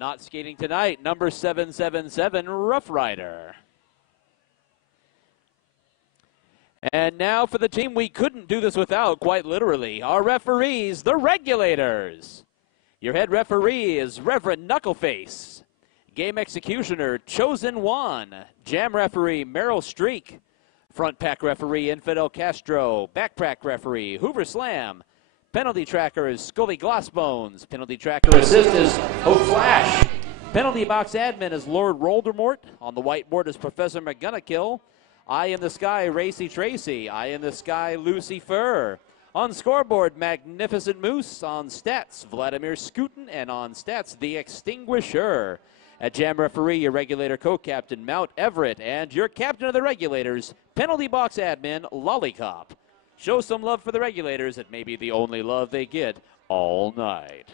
Not skating tonight, number 777, Rough Rider. And now for the team we couldn't do this without, quite literally, our referees, the Regulators. Your head referee is Reverend Knuckleface. Game executioner, Chosen Juan. Jam referee, Meryl Streak. Front pack referee, Infidel Castro. Backpack referee, Hoover Slam. Penalty tracker is Scully Glossbones. Penalty tracker assist is Hope Flash. Penalty box admin is Lord Roldermort. On the whiteboard is Professor McGonagall. Eye in the sky, Racy Tracy. Eye in the sky, Lucy Fur. On scoreboard, Magnificent Moose. On stats, Vladimir Scooten. And on stats, The Extinguisher. At Jam referee, your regulator co-captain, Mount Everett. And your captain of the Regulators, penalty box admin, Lollipop. Show some love for the Regulators. It may be the only love they get all night.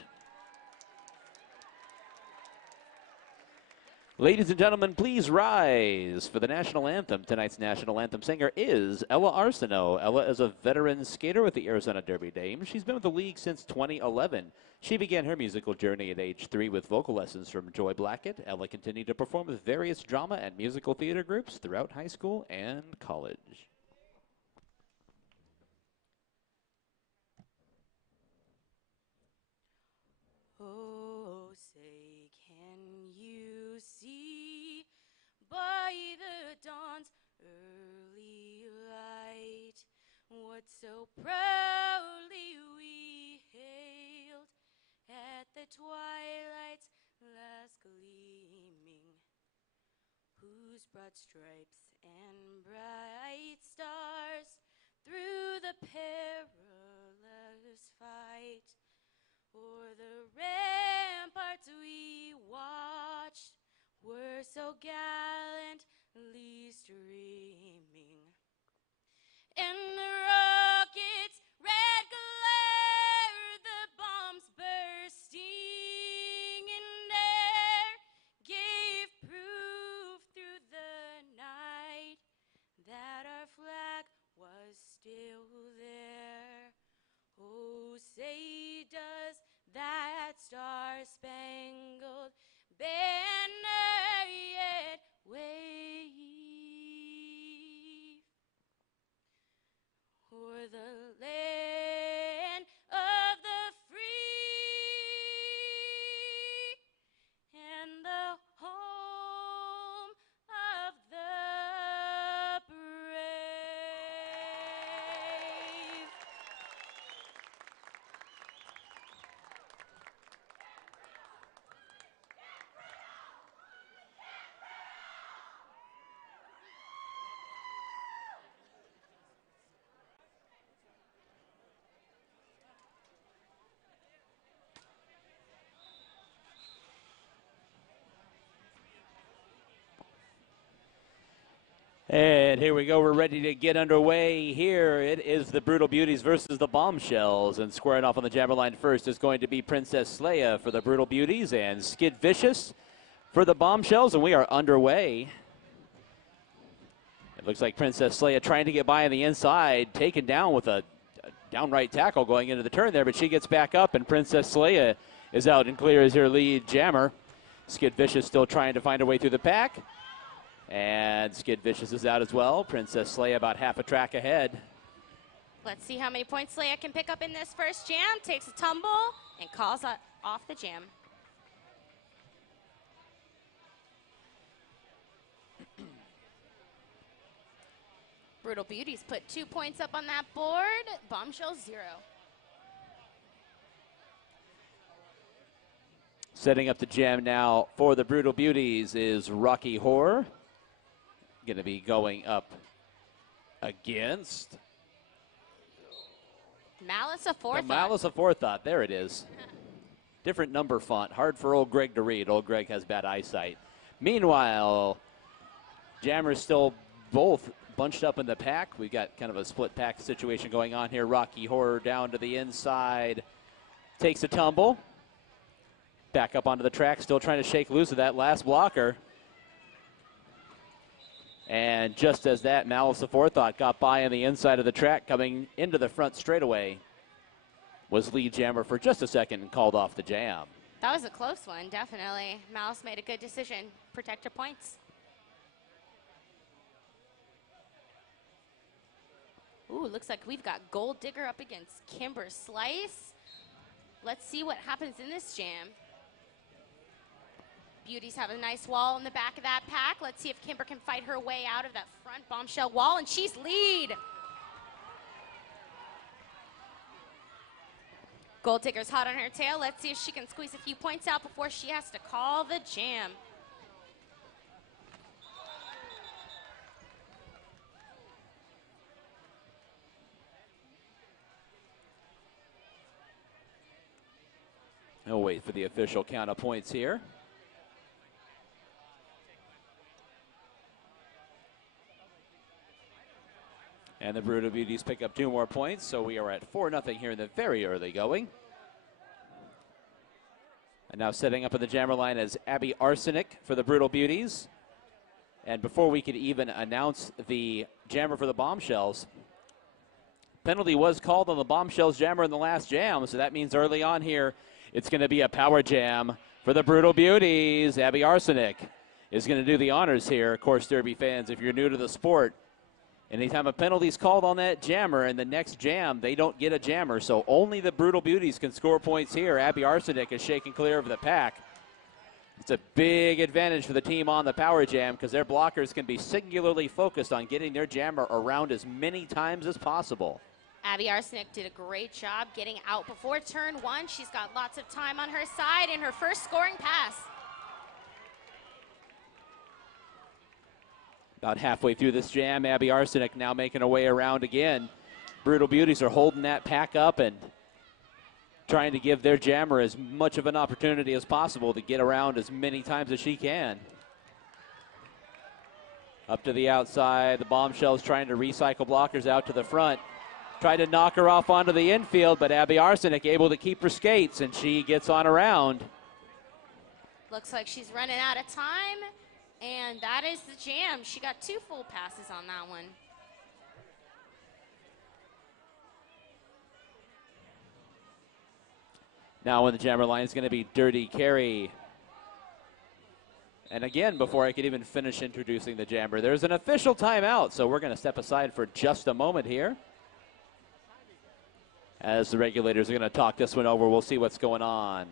Ladies and gentlemen, please rise for the national anthem. Tonight's national anthem singer is Ella Arsenault. Ella is a veteran skater with the Arizona Derby Dames. She's been with the league since 2011. She began her musical journey at age 3 with vocal lessons from Joy Blackett. Ella continued to perform with various drama and musical theater groups throughout high school and college. Oh, say, can you see by the dawn's early light what so proudly we hailed at the twilight's last gleaming, whose broad stripes and bright stars through the perilous fight o'er the ramparts we watched were so gallantly streaming, and the rocket's red glare, the bombs bursting in air, gave proof through the night that our flag was still there. Oh, say does that star-spangled banner yet wave o'er the land of the free and the home of the brave? And here we go. We're ready to get underway here. It is the Brutal Beauties versus the Bombshells. And squaring off on the jammer line first is going to be Princess Leia for the Brutal Beauties and Skid Vicious for the Bombshells. And we are underway. It looks like Princess Leia trying to get by on the inside, taken down with a downright tackle going into the turn there. But she gets back up, and Princess Leia is out and clear as her lead jammer. Skid Vicious still trying to find her way through the pack. And Skid Vicious is out as well. Princess Leia about half a track ahead. Let's see how many points Leia can pick up in this first jam. Takes a tumble and calls off the jam. Brutal Beauties put 2 points up on that board. Bombshells 0. Setting up the jam now for the Brutal Beauties is Rocky Horror. Going to be going up against Malice Aforethought. Malice Aforethought. There it is. Different number font. Hard for old Greg to read. Old Greg has bad eyesight. Meanwhile, jammers still both bunched up in the pack. We've got kind of a split pack situation going on here. Rocky Horror down to the inside. Takes a tumble. Back up onto the track. Still trying to shake loose of that last blocker. And just as that, Malice Aforethought got by on the inside of the track, coming into the front straightaway, was lead jammer for just a second and called off the jam. That was a close one, definitely. Mouse made a good decision. Protect her points. Ooh, looks like we've got Gold Digger up against Kimber Slice. Let's see what happens in this jam. Beauties have a nice wall in the back of that pack. Let's see if Kimber can fight her way out of that front bombshell wall, and she's lead. Gold Digger's hot on her tail. Let's see if she can squeeze a few points out before she has to call the jam. We'll wait for the official count of points here. And the Brutal Beauties pick up 2 more points, so we are at 4-0 here in the very early going. And now setting up in the jammer line is Abby Arsenic for the Brutal Beauties. And before we could even announce the jammer for the Bombshells, penalty was called on the Bombshells jammer in the last jam, so that means early on here it's going to be a power jam for the Brutal Beauties. Abby Arsenic is going to do the honors here. Of course, Derby fans, if you're new to the sport, anytime a penalty is called on that jammer in the next jam, they don't get a jammer. So only the Brutal Beauties can score points here. Abby Arsenic is shaking clear of the pack. It's a big advantage for the team on the power jam because their blockers can be singularly focused on getting their jammer around as many times as possible. Abby Arsenic did a great job getting out before turn 1. She's got lots of time on her side in her first scoring pass. About halfway through this jam, Abby Arsenic now making her way around again. Brutal Beauties are holding that pack up and trying to give their jammer as much of an opportunity as possible to get around as many times as she can. Up to the outside, the Bombshells trying to recycle blockers out to the front. Tried to knock her off onto the infield, but Abby Arsenic able to keep her skates, and she gets on around. Looks like she's running out of time, and that is the jam. She got 2 full passes on that one. Now on the jammer line is going to be Dirty Carry. And again, before I could even finish introducing the jammer, there's an official timeout, so we're going to step aside for just a moment here. As the regulators are going to talk this one over, we'll see what's going on.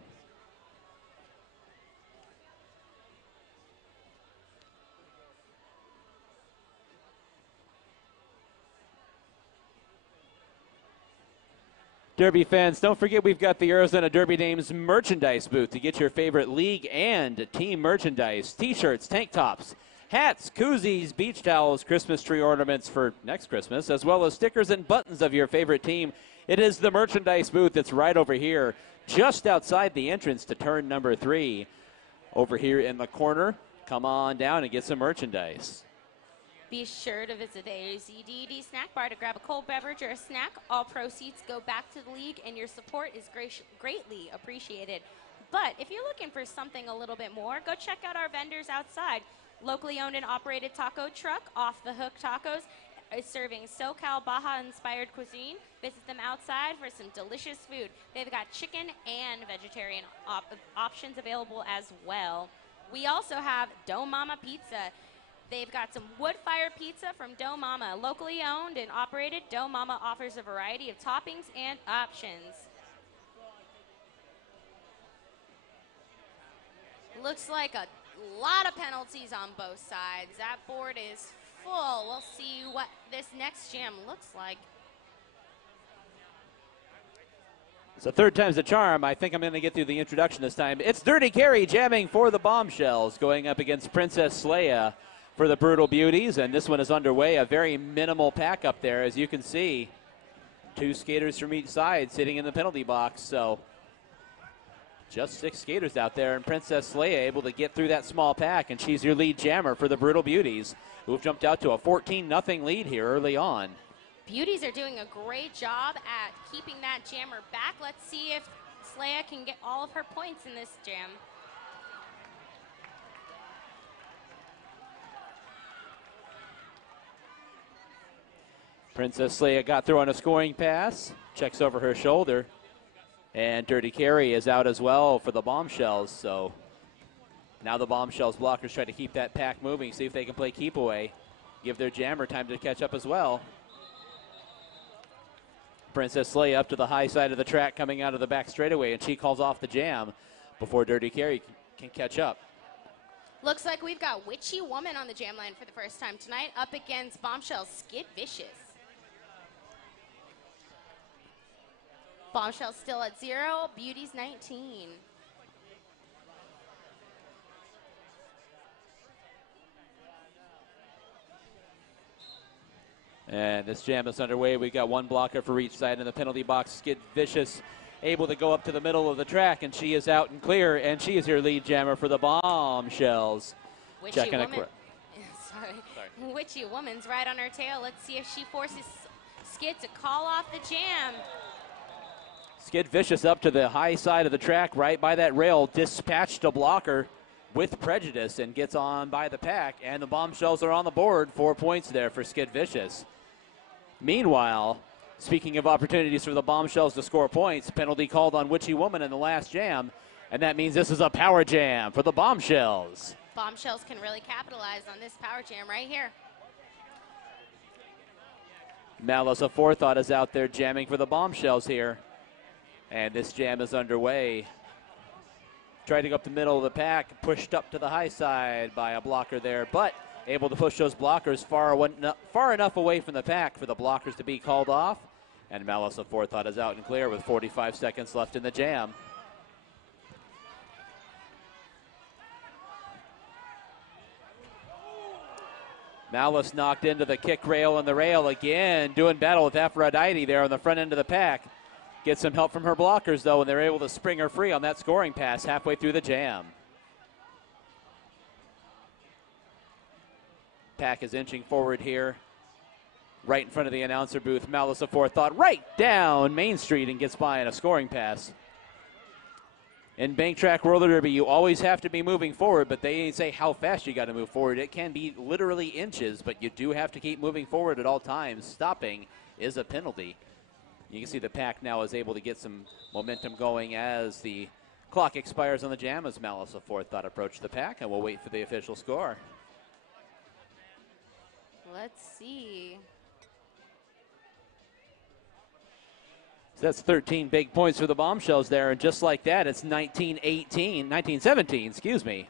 Derby fans, don't forget we've got the Arizona Derby Dames merchandise booth to get your favorite league and team merchandise. T-shirts, tank tops, hats, koozies, beach towels, Christmas tree ornaments for next Christmas, as well as stickers and buttons of your favorite team. It is the merchandise booth that's right over here, just outside the entrance to turn number 3. Over here in the corner, come on down and get some merchandise. Be sure to visit the AZDD snack bar to grab a cold beverage or a snack. All proceeds go back to the league, and your support is greatly appreciated. But if you're looking for something a little bit more, go check out our vendors outside. Locally owned and operated taco truck, Off the Hook Tacos, is serving SoCal Baja-inspired cuisine. Visit them outside for some delicious food. They've got chicken and vegetarian options available as well. We also have Dough Mama Pizza. They've got some wood-fired pizza from Dough Mama. Locally owned and operated, Dough Mama offers a variety of toppings and options. Looks like a lot of penalties on both sides. That board is full. We'll see what this next jam looks like. So 3rd time's the charm. I think I'm going to get through the introduction this time. It's Dirty Carry jamming for the Bombshells, going up against Princess Leia for the Brutal Beauties, and this one is underway. A very minimal pack up there, as you can see. 2 skaters from each side sitting in the penalty box, so just 6 skaters out there, and Princess Leia able to get through that small pack, and she's your lead jammer for the Brutal Beauties, who've jumped out to a 14-0 lead here early on. Beauties are doing a great job at keeping that jammer back. Let's see if Leia can get all of her points in this jam. Princess Leia got through on a scoring pass, checks over her shoulder. And Dirty Carry is out as well for the Bombshells. So now the Bombshells blockers try to keep that pack moving, see if they can play keep away, give their jammer time to catch up as well. Princess Slay up to the high side of the track coming out of the back straightaway, and she calls off the jam before Dirty Carry can catch up. Looks like we've got Witchy Woman on the jam line for the first time tonight, up against Bombshells Skid Vicious. Bombshells still at 0, Beauties 19. And this jam is underway. We've got one blocker for each side in the penalty box. Skid Vicious able to go up to the middle of the track, and she is out and clear, and she is your lead jammer for the Bombshells. Witchy Woman. Sorry. Witchy Woman's right on her tail. Let's see if she forces Skid to call off the jam. Skid Vicious up to the high side of the track, right by that rail, dispatched a blocker with prejudice and gets on by the pack, and the Bombshells are on the board. 4 points there for Skid Vicious. Meanwhile, speaking of opportunities for the Bombshells to score points, penalty called on Witchy Woman in the last jam, and that means this is a power jam for the Bombshells. Bombshells can really capitalize on this power jam right here. Malice Aforethought is out there jamming for the Bombshells here. And this jam is underway. Tried to go up the middle of the pack, pushed up to the high side by a blocker there, but able to push those blockers far enough away from the pack for the blockers to be called off. And Malice Aforethought is out and clear with 45 seconds left in the jam. Malice knocked into the kick rail and the rail again, doing battle with Aphrodite there on the front end of the pack. Gets some help from her blockers, though, and they're able to spring her free on that scoring pass halfway through the jam. Pack is inching forward here, right in front of the announcer booth. Malice Aforethought right down Main Street and gets by on a scoring pass. In Bank Track Roller Derby, you always have to be moving forward, but they say how fast you got to move forward. It can be literally inches, but you do have to keep moving forward at all times. Stopping is a penalty. You can see the pack now is able to get some momentum going as the clock expires on the jam as Malice Aforethought approach the pack, and we'll wait for the official score. Let's see. So that's 13 big points for the Bombshells there, and just like that, it's 1917, excuse me.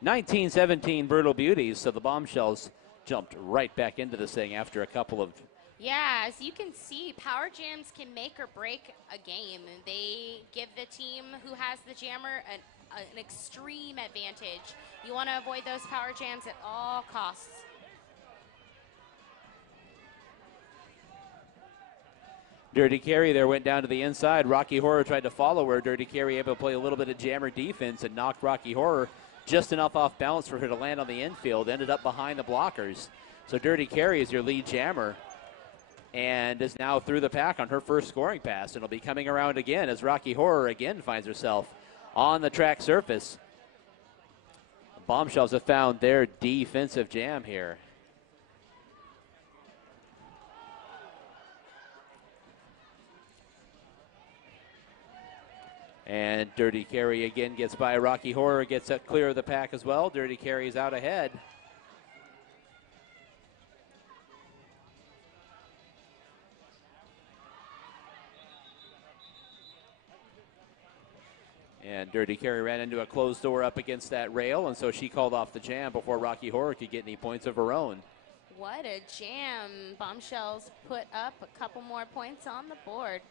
1917 Brutal Beauties, so the Bombshells jumped right back into this thing after a couple of... Yeah, as you can see, power jams can make or break a game. They give the team who has the jammer an extreme advantage. You want to avoid those power jams at all costs. Dirty Carry there went down to the inside. Rocky Horror tried to follow her. Dirty Carry able to play a little bit of jammer defense and knocked Rocky Horror just enough off balance for her to land on the infield. Ended up behind the blockers. So Dirty Carry is your lead jammer and is now through the pack on her first scoring pass, and will be coming around again as Rocky Horror again finds herself on the track surface. Bombshells have found their defensive jam here. And Dirty Carry again gets by Rocky Horror, gets up clear of the pack as well. Dirty Carry's out ahead. And Dirty Carry ran into a closed door up against that rail, and so she called off the jam before Rocky Horror could get any points of her own. What a jam. Bombshells put up a couple more points on the board.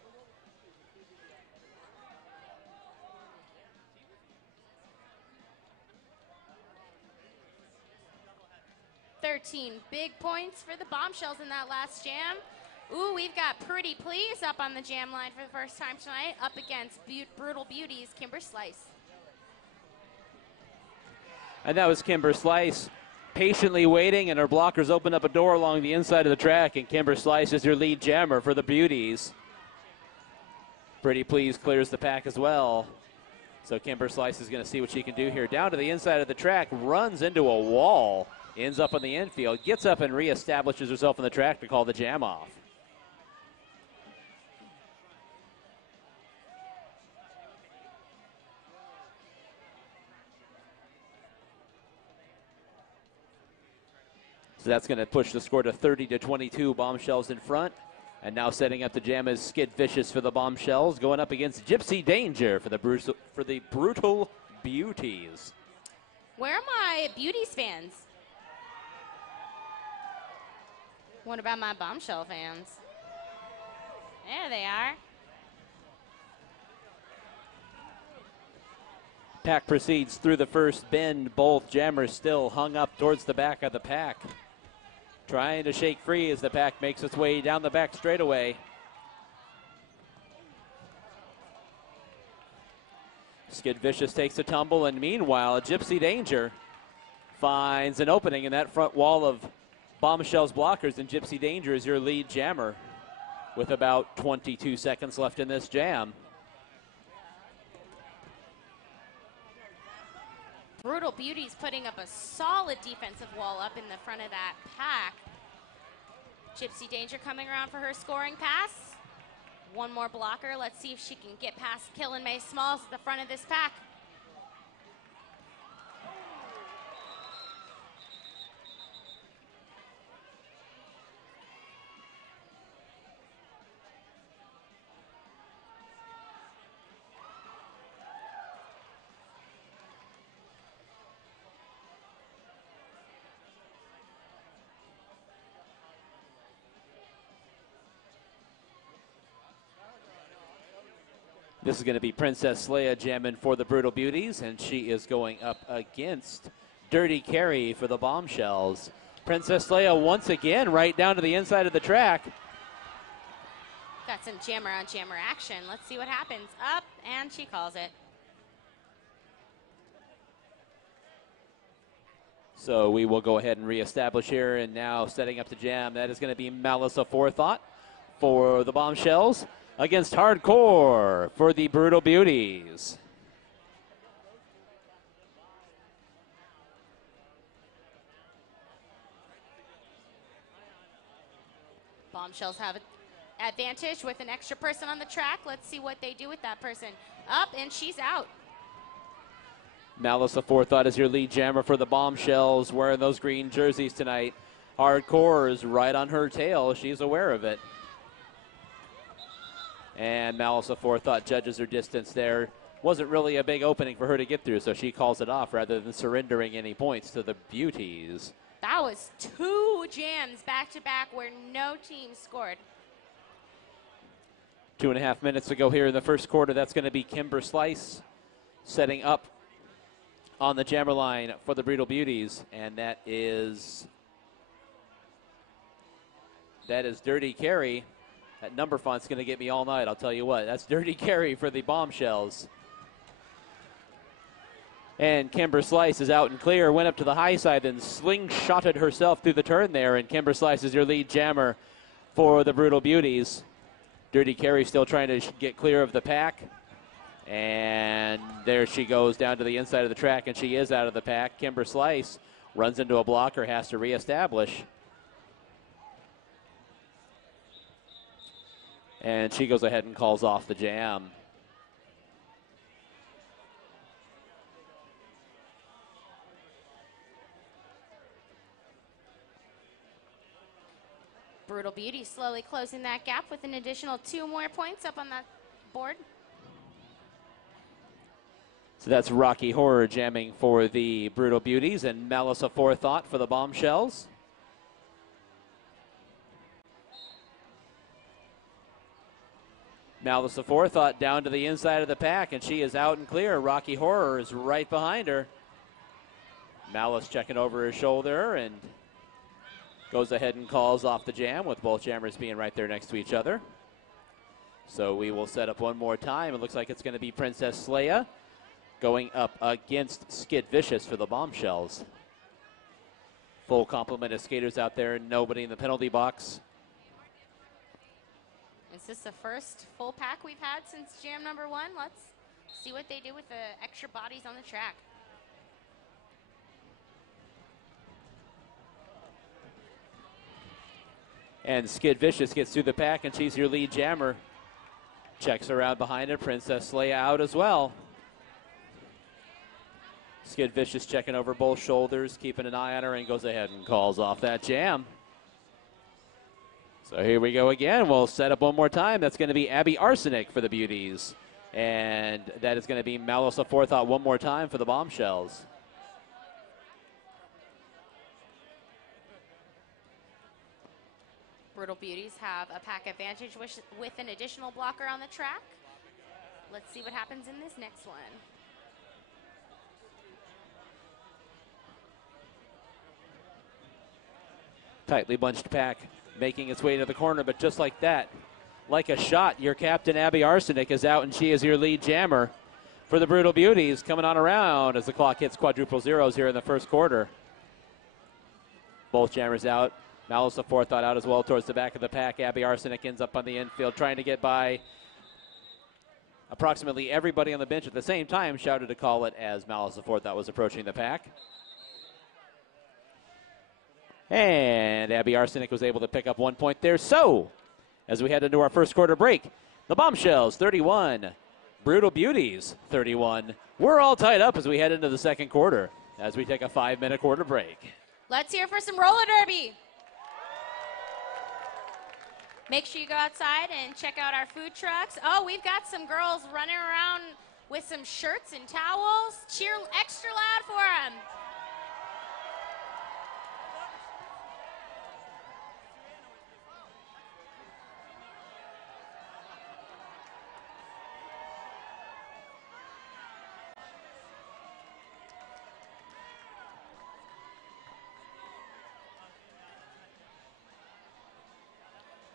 Big points for the Bombshells in that last jam. Ooh, we've got Pretty Please up on the jam line for the first time tonight, up against Brutal Beauties, Kimber Slice. And that was Kimber Slice patiently waiting, and her blockers opened up a door along the inside of the track, and Kimber Slice is your lead jammer for the Beauties. Pretty Please clears the pack as well. So Kimber Slice is going to see what she can do here. Down to the inside of the track, runs into a wall, ends up on the infield, gets up and reestablishes herself on the track to call the jam off. So that's going to push the score to 30-22. Bombshells in front. And now setting up the jam is Skid Vicious for the Bombshells, going up against Gypsy Danger for the Brutal Beauties. Where are my Beauties fans? What about my Bombshell fans? There they are. Pack proceeds through the first bend. Both jammers still hung up towards the back of the pack. Trying to shake free as the pack makes its way down the back straightaway. Skid Vicious takes a tumble, and meanwhile, Gypsy Danger finds an opening in that front wall of Bombshells blockers, and Gypsy Danger is your lead jammer with about 22 seconds left in this jam. Brutal Beauties putting up a solid defensive wall up in the front of that pack. Gypsy Danger coming around for her scoring pass. One more blocker. Let's see if she can get past Killin' May Smalls at the front of this pack. This is going to be Princess Leia jamming for the Brutal Beauties, and she is going up against Dirty Carrie for the Bombshells. Princess Leia once again right down to the inside of the track. Got some jammer on jammer action. Let's see what happens. Up, and she calls it. So we will go ahead and reestablish here, and now setting up the jam. That is going to be Malice Aforethought for the Bombshells against Hardcore for the Brutal Beauties. Bombshells have an advantage with an extra person on the track. Let's see what they do with that person. Up, and she's out. Malice Aforethought is your lead jammer for the Bombshells, wearing those green jerseys tonight. Hardcore is right on her tail. She's aware of it. And Malice Aforethought judges her distance there. Wasn't really a big opening for her to get through, so she calls it off rather than surrendering any points to the Beauties. That was 2 jams back-to-back where no team scored. 2.5 minutes to go here in the first quarter. That's going to be Kimber Slice setting up on the jammer line for the Brutal Beauties, and that is Dirty Carrie. That number font's going to get me all night, I'll tell you what. That's Dirty Carrie for the Bombshells. And Kimber Slice is out and clear, went up to the high side, then slingshotted herself through the turn there, and Kimber Slice is your lead jammer for the Brutal Beauties. Dirty Carrie still trying to get clear of the pack. And there she goes down to the inside of the track, and she is out of the pack. Kimber Slice runs into a blocker, has to reestablish. And she goes ahead and calls off the jam. Brutal Beauty slowly closing that gap with an additional 2 more points up on that board. So that's Rocky Horror jamming for the Brutal Beauties and Malice Aforethought for the Bombshells. Malice Aforethought down to the inside of the pack, and she is out and clear. Rocky Horror is right behind her. Malice checking over her shoulder and goes ahead and calls off the jam, with both jammers being right there next to each other. So we will set up one more time. It looks like it's going to be Princess Leia going up against Skid Vicious for the Bombshells. Full complement of skaters out there, nobody in the penalty box. Is this the first full pack we've had since jam number 1? Let's see what they do with the extra bodies on the track. And Skid Vicious gets through the pack, and she's your lead jammer. Checks around behind her. Princess Leia out as well. Skid Vicious checking over both shoulders, keeping an eye on her, and goes ahead and calls off that jam. So here we go again. We'll set up one more time. That's going to be Abby Arsenic for the Beauties. And that is going to be Malice Aforethought one more time for the Bombshells. Brutal Beauties have a pack advantage with an additional blocker on the track. Let's see what happens in this next one. Tightly bunched pack making its way into the corner, but just like that, like a shot, your captain Abby Arsenic is out, and she is your lead jammer for the Brutal Beauties, coming on around as the clock hits quadruple zeros here in the first quarter. Both jammers out. Malice Aforethought out as well towards the back of the pack. Abby Arsenic ends up on the infield trying to get by approximately everybody on the bench at the same time. Shouted to call it as Malice Aforethought was approaching the pack. And Abby Arsenic was able to pick up 1 point there. So, as we head into our first quarter break, the Bombshells 31, Brutal Beauties 31. We're all tied up as we head into the second quarter as we take a 5-minute quarter break. Let's hear for some roller derby. Make sure you go outside and check out our food trucks. Oh, we've got some girls running around with some shirts and towels. Cheer extra loud for them.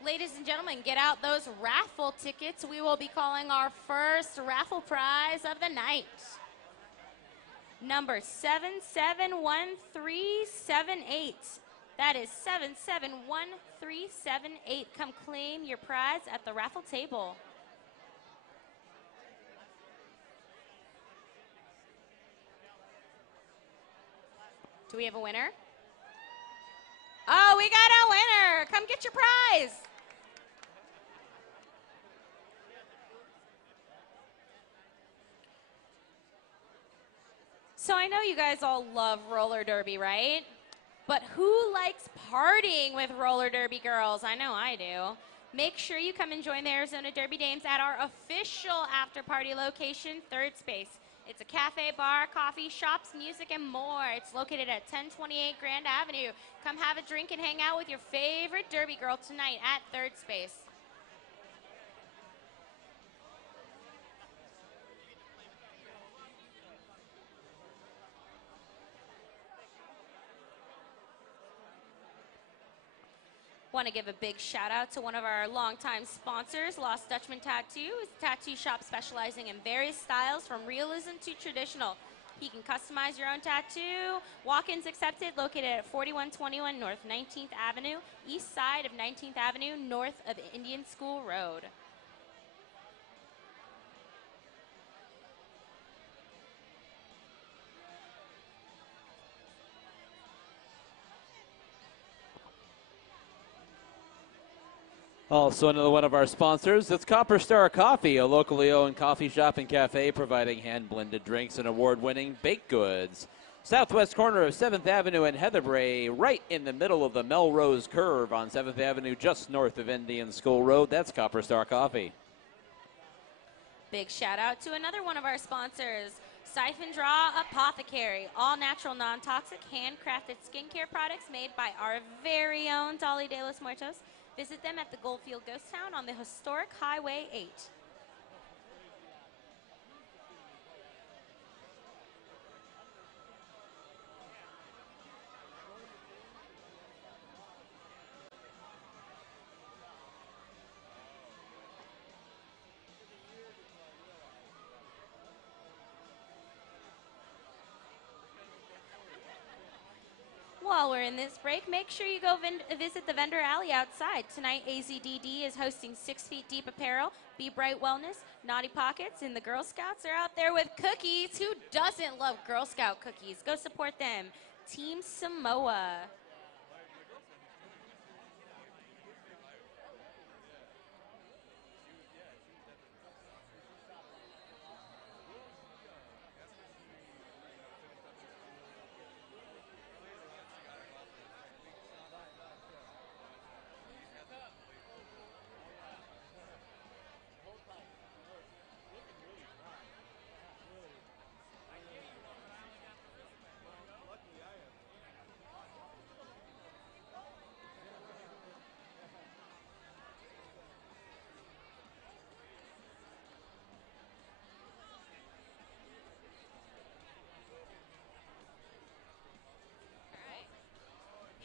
Ladies and gentlemen, get out those raffle tickets. We will be calling our first raffle prize of the night. Number 771378. That is 771378. Come claim your prize at the raffle table. Do we have a winner? Oh, we got a winner. Come get your prize. So I know you guys all love roller derby, right? But who likes partying with roller derby girls? I know I do. Make sure you come and join the Arizona Derby Dames at our official after party location, Third Space. It's a cafe, bar, coffee, shops, music, and more. It's located at 1028 Grand Avenue. Come have a drink and hang out with your favorite derby girl tonight at Third Space. Want to give a big shout out to one of our longtime sponsors, Lost Dutchman Tattoo. It's a tattoo shop specializing in various styles from realism to traditional. You can customize your own tattoo. Walk-ins accepted, located at 4121 North 19th Avenue, east side of 19th Avenue, north of Indian School Road. Also, another one of our sponsors, it's Copper Star Coffee, a locally owned coffee shop and cafe providing hand-blended drinks and award-winning baked goods. Southwest corner of 7th Avenue and Heatherbrae, right in the middle of the Melrose Curve on 7th Avenue, just north of Indian School Road. That's Copper Star Coffee. Big shout out to another one of our sponsors, Siphon Draw Apothecary, all natural, non-toxic, handcrafted skincare products made by our very own Dolly De Los Muertos. Visit them at the Goldfield Ghost Town on the historic Highway 8. While we're in this break, make sure you go visit the vendor alley outside. Tonight, AZDD is hosting 6 Feet Deep Apparel, Be Bright Wellness, Naughty Pockets, and the Girl Scouts are out there with cookies. Who doesn't love Girl Scout cookies? Go support them. Team Samoa.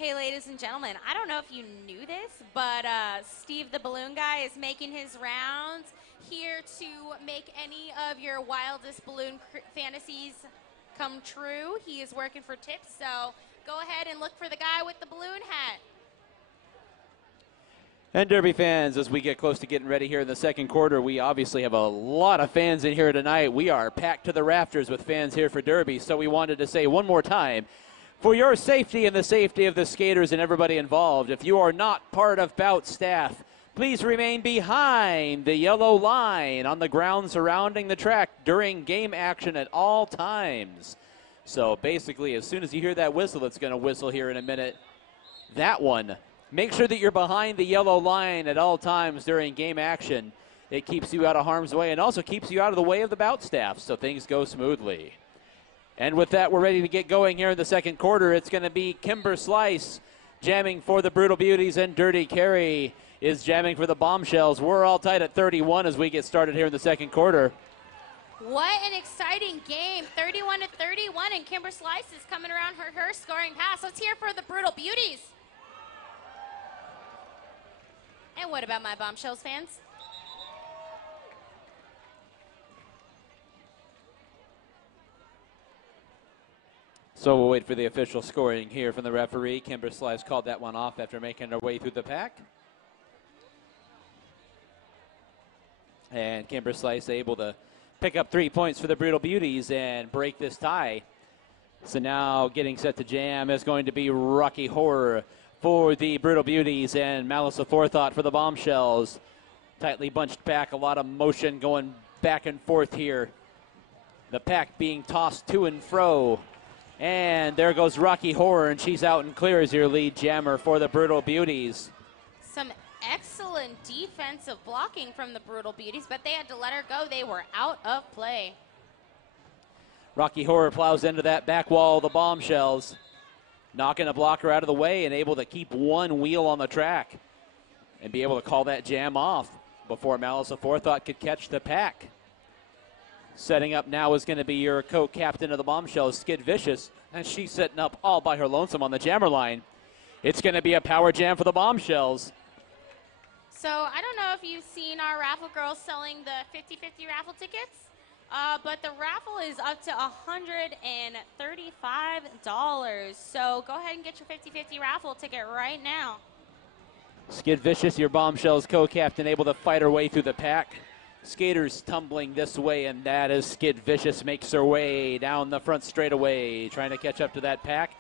Hey, ladies and gentlemen, I don't know if you knew this, but Steve the Balloon Guy is making his rounds here to make any of your wildest balloon fantasies come true. He is working for tips, so go ahead and look for the guy with the balloon hat. And Derby fans, as we get close to getting ready here in the second quarter, we obviously have a lot of fans in here tonight. We are packed to the rafters with fans here for Derby, so we wanted to say one more time, for your safety and the safety of the skaters and everybody involved, if you are not part of Bout staff, please remain behind the yellow line on the ground surrounding the track during game action at all times. So basically, as soon as you hear that whistle, it's going to whistle here in a minute. That one, make sure that you're behind the yellow line at all times during game action. It keeps you out of harm's way and also keeps you out of the way of the Bout staff, so things go smoothly. And with that, we're ready to get going here in the second quarter. It's going to be Kimber Slice jamming for the Brutal Beauties, and Dirty Carey is jamming for the Bombshells. We're all tied at 31 as we get started here in the second quarter. What an exciting game, 31-31, and Kimber Slice is coming around her scoring pass. Let's hear for the Brutal Beauties. And what about my Bombshells fans? So we'll wait for the official scoring here from the referee. Kimber Slice called that one off after making her way through the pack. And Kimber Slice able to pick up 3 points for the Brutal Beauties and break this tie. So now getting set to jam is going to be Rocky Horror for the Brutal Beauties and Malice of Forethought for the Bombshells. Tightly bunched pack, a lot of motion going back and forth here. The pack being tossed to and fro. And there goes Rocky Horror, and she's out and clear as your lead jammer for the Brutal Beauties. Some excellent defensive blocking from the Brutal Beauties, but they had to let her go. They were out of play. Rocky Horror plows into that back wall of the Bombshells, knocking a blocker out of the way and able to keep one wheel on the track and be able to call that jam off before Malice of Forethought could catch the pack. Setting up now is going to be your co-captain of the Bombshells, Skid Vicious, and she's setting up all by her lonesome on the jammer line. It's going to be a power jam for the Bombshells. So I don't know if you've seen our raffle girls selling the 50-50 raffle tickets, but the raffle is up to $135. So go ahead and get your 50-50 raffle ticket right now. Skid Vicious, your Bombshells co-captain, able to fight her way through the pack. Skaters tumbling this way, and that is Skid Vicious makes her way down the front straightaway, trying to catch up to that pack.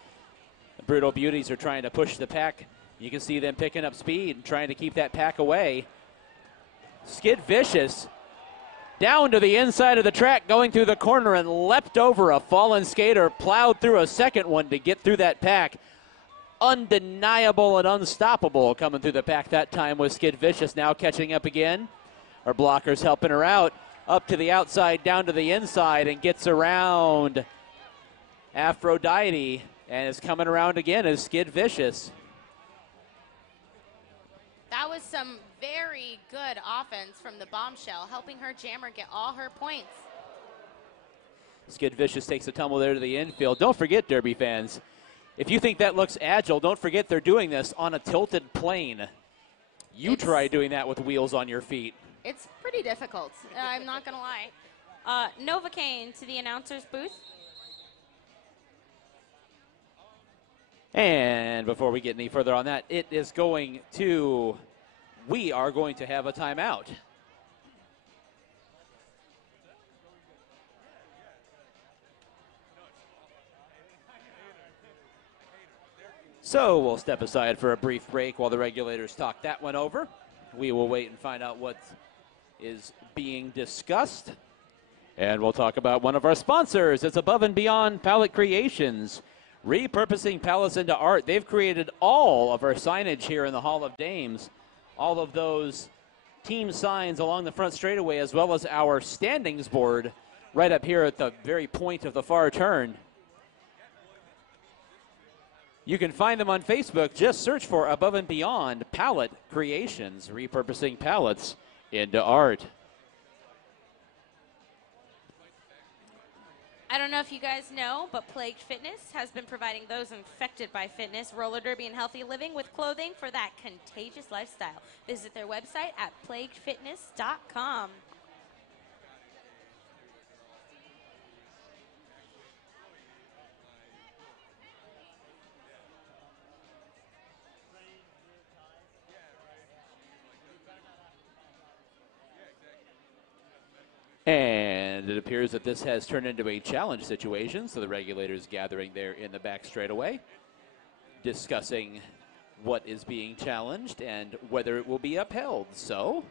The Brutal Beauties are trying to push the pack. You can see them picking up speed and trying to keep that pack away. Skid Vicious down to the inside of the track, going through the corner and leapt over a fallen skater, plowed through a second one to get through that pack. Undeniable and unstoppable coming through the pack that time with Skid Vicious, now catching up again. Our blockers helping her out, up to the outside, down to the inside, and gets around Aphrodite, and is coming around again as Skid Vicious. That was some very good offense from the Bombshell, helping her jammer get all her points. Skid Vicious takes a tumble there to the infield. Don't forget, Derby fans, if you think that looks agile, don't forget they're doing this on a tilted plane. You try doing that with wheels on your feet. It's pretty difficult, I'm not going to lie. Novocaine to the announcer's booth. And before we get any further on that, we are going to have a timeout. So we'll step aside for a brief break while the regulators talk that one over. We will wait and find out what is being discussed. And we'll talk about one of our sponsors. It's Above and Beyond Palette Creations. Repurposing pallets into art. They've created all of our signage here in the Hall of Dames. All of those team signs along the front straightaway, as well as our standings board right up here at the very point of the far turn. You can find them on Facebook. Just search for Above and Beyond Palette Creations, repurposing pallets into art. I don't know if you guys know, but Plagued Fitness has been providing those infected by fitness, roller derby, and healthy living with clothing for that contagious lifestyle. Visit their website at plaguedfitness.com. And it appears that this has turned into a challenge situation, so the regulators gathering there in the back straightaway, discussing what is being challenged and whether it will be upheld. So,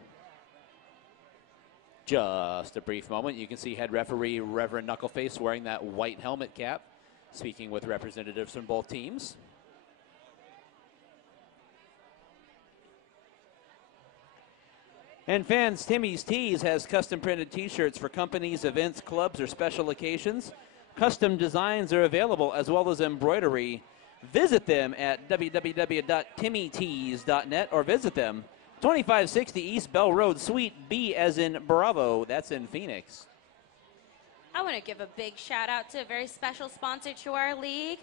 just a brief moment. You can see head referee Reverend Knuckleface wearing that white helmet cap, speaking with representatives from both teams. And fans, Timmy's Tees has custom printed t-shirts for companies, events, clubs, or special occasions. Custom designs are available as well as embroidery. Visit them at www.timmytees.net or visit them 2560 East Bell Road, Suite B as in Bravo. That's in Phoenix. I want to give a big shout out to a very special sponsor to our league.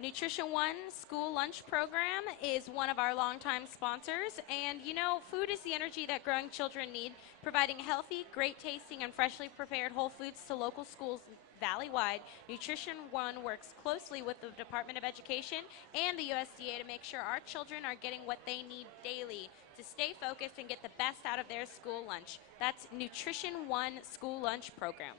Nutrition One School Lunch Program is one of our longtime sponsors. And you know, food is the energy that growing children need. Providing healthy, great tasting, and freshly prepared whole foods to local schools valley-wide, Nutrition One works closely with the Department of Education and the USDA to make sure our children are getting what they need daily to stay focused and get the best out of their school lunch. That's Nutrition One School Lunch Program.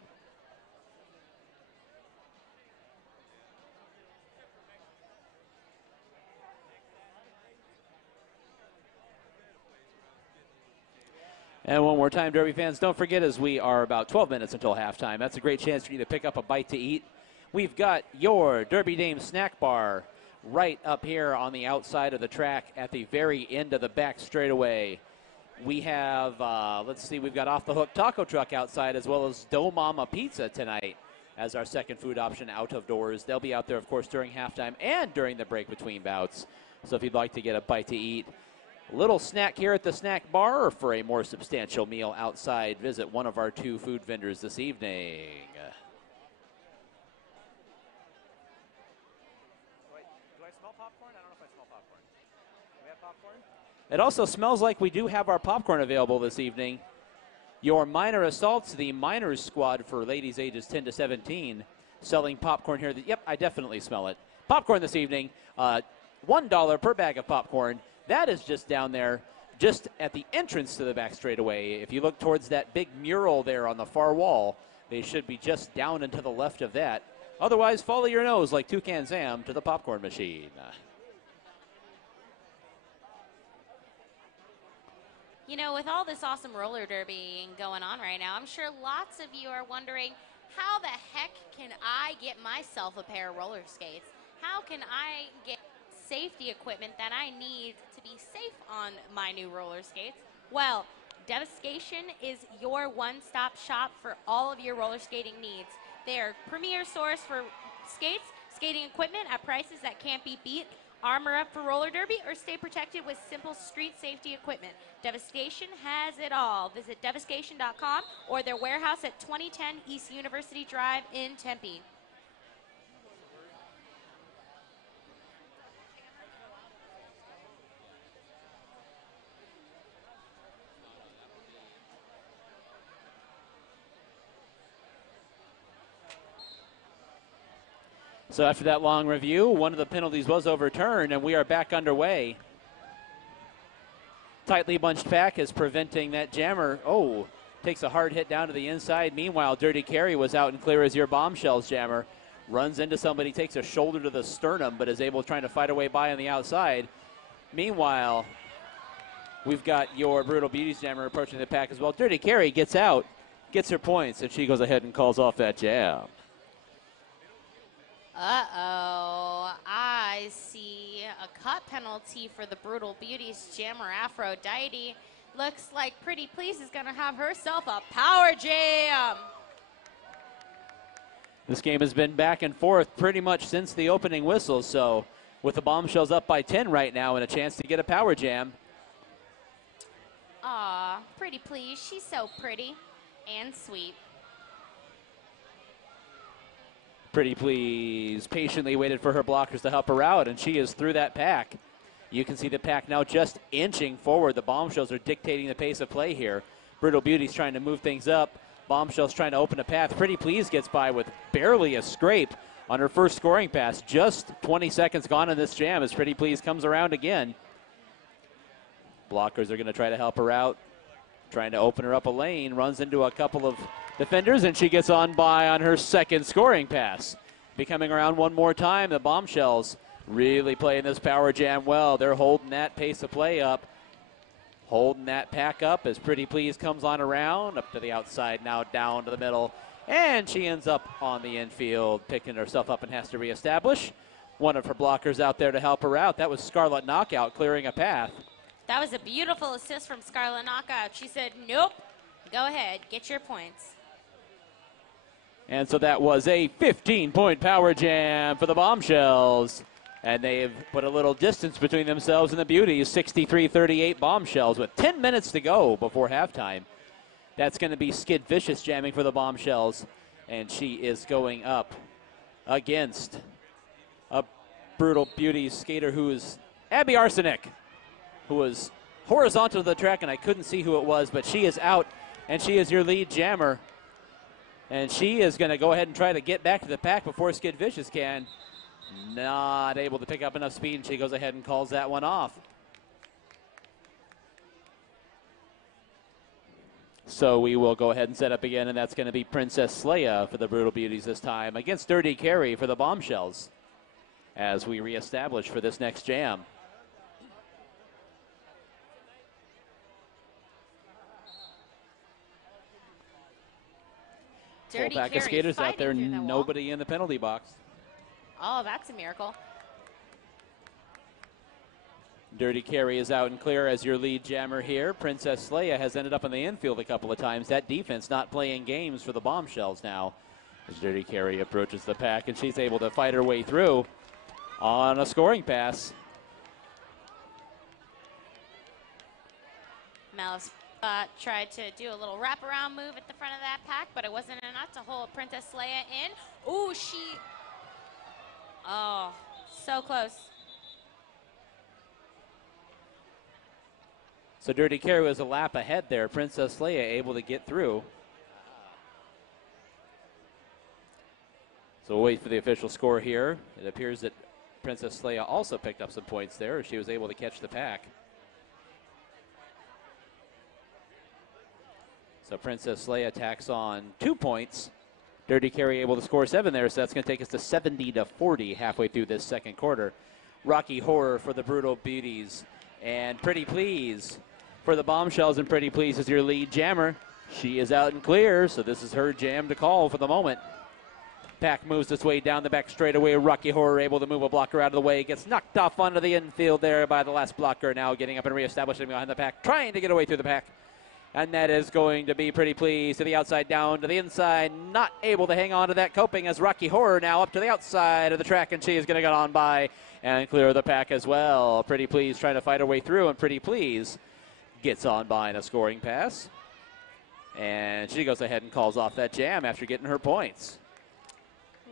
And one more time, Derby fans, don't forget, as we are about 12 minutes until halftime, that's a great chance for you to pick up a bite to eat. We've got your Derby Dame snack bar right up here on the outside of the track at the very end of the back straightaway. We have, let's see, we've got Off the Hook Taco Truck outside as well as Dough Mama Pizza tonight as our second food option out of doors. They'll be out there, of course, during halftime and during the break between bouts. So if you'd like to get a bite to eat, a little snack here at the snack bar, or for a more substantial meal outside, visit one of our two food vendors this evening. Do I smell popcorn? I don't know if I smell popcorn. Do we have popcorn? It also smells like we do have our popcorn available this evening. Your Minor Assaults, the Minors Squad for ladies ages 10 to 17, selling popcorn here. Yep, I definitely smell it. Popcorn this evening, $1 per bag of popcorn. That is just down there, just at the entrance to the back straightaway. If you look towards that big mural there on the far wall, they should be just down and to the left of that. Otherwise, follow your nose like Toucan Sam to the popcorn machine. You know, with all this awesome roller derby going on right now, I'm sure lots of you are wondering, how the heck can I get myself a pair of roller skates? How can I get safety equipment that I need to be safe on my new roller skates? Well, Devastation is your one-stop shop for all of your roller skating needs. They are premier source for skates, skating equipment at prices that can't be beat. Armor up for roller derby or stay protected with simple street safety equipment. Devastation has it all. Visit devastation.com or their warehouse at 2010 East University Drive in Tempe. So after that long review, one of the penalties was overturned, and we are back underway. Tightly bunched pack is preventing that jammer. Oh, takes a hard hit down to the inside. Meanwhile, Dirty Carry was out and clear as your Bombshells jammer. Runs into somebody, takes a shoulder to the sternum, but is able to try to fight away by on the outside. Meanwhile, we've got your Brutal Beauties jammer approaching the pack as well. Dirty Carry gets out, gets her points, and she goes ahead and calls off that jam. Uh-oh, I see a cut penalty for the Brutal Beauties jammer Aphrodite. Looks like Pretty Please is going to have herself a power jam. This game has been back and forth pretty much since the opening whistle, so with the Bombshells up by 10 right now and a chance to get a power jam. Aw, Pretty Please, she's so pretty and sweet. Pretty Please patiently waited for her blockers to help her out, and she is through that pack. You can see the pack now just inching forward. The Bombshells are dictating the pace of play here. Brutal Beauties trying to move things up. Bombshells trying to open a path. Pretty Please gets by with barely a scrape on her first scoring pass. Just 20 seconds gone in this jam as Pretty Please comes around again. Blockers are going to try to help her out. Trying to open her up a lane. Runs into a couple of defenders, and she gets on by on her second scoring pass. Becoming around one more time, the Bombshells really playing this power jam well. They're holding that pace of play up. Holding that pack up as Pretty Please comes on around. Up to the outside, now down to the middle. And she ends up on the infield, picking herself up and has to reestablish. One of her blockers out there to help her out. That was Scarlet Knockout clearing a path. That was a beautiful assist from Scarlet Knockout. She said, nope, go ahead, get your points. And so that was a 15-point power jam for the Bombshells. And they've put a little distance between themselves and the Beauties. 63-38 Bombshells with 10 minutes to go before halftime. That's going to be Skid Vicious jamming for the Bombshells. And she is going up against a Brutal Beauties skater who is Abby Arsenic, who was horizontal to the track, and I couldn't see who it was, but she is out, and she is your lead jammer. And she is going to go ahead and try to get back to the pack before Skid Vicious can. Not able to pick up enough speed, and she goes ahead and calls that one off. So we will go ahead and set up again, and that's going to be Princess Leia for the Brutal Beauties this time against Dirty Carrie for the Bombshells as we reestablish for this next jam. Full pack of skaters out there, nobody in the penalty box. Oh, that's a miracle. Dirty Carrie is out and clear as your lead jammer here. Princess Leia has ended up in the infield a couple of times. That defense not playing games for the Bombshells now. As Dirty Carrie approaches the pack, and she's able to fight her way through on a scoring pass. Malice tried to do a little wraparound move at the front of that pack, but it wasn't enough to hold Princess Leia in. Ooh, oh, so close. So Dirty Carrie was a lap ahead there. Princess Leia able to get through. So we'll wait for the official score here. It appears that Princess Leia also picked up some points there. She was able to catch the pack. So Princess Leia tacks on 2 points. Dirty Carrie able to score 7 there, so that's going to take us to 70-40 halfway through this second quarter. Rocky Horror for the Brutal Beauties. And Pretty Please for the Bombshells, and Pretty Please is your lead jammer. She is out and clear, so this is her jam to call for the moment. Pack moves its way down the back straightaway. Rocky Horror able to move a blocker out of the way. Gets knocked off onto the infield there by the last blocker. Now getting up and reestablishing behind the pack, trying to get away through the pack. And that is going to be Pretty Please to the outside, down to the inside. Not able to hang on to that coping as Rocky Horror now up to the outside of the track, and she is going to get on by and clear the pack as well. Pretty Please trying to fight her way through, and Pretty Please gets on by in a scoring pass. And she goes ahead and calls off that jam after getting her points.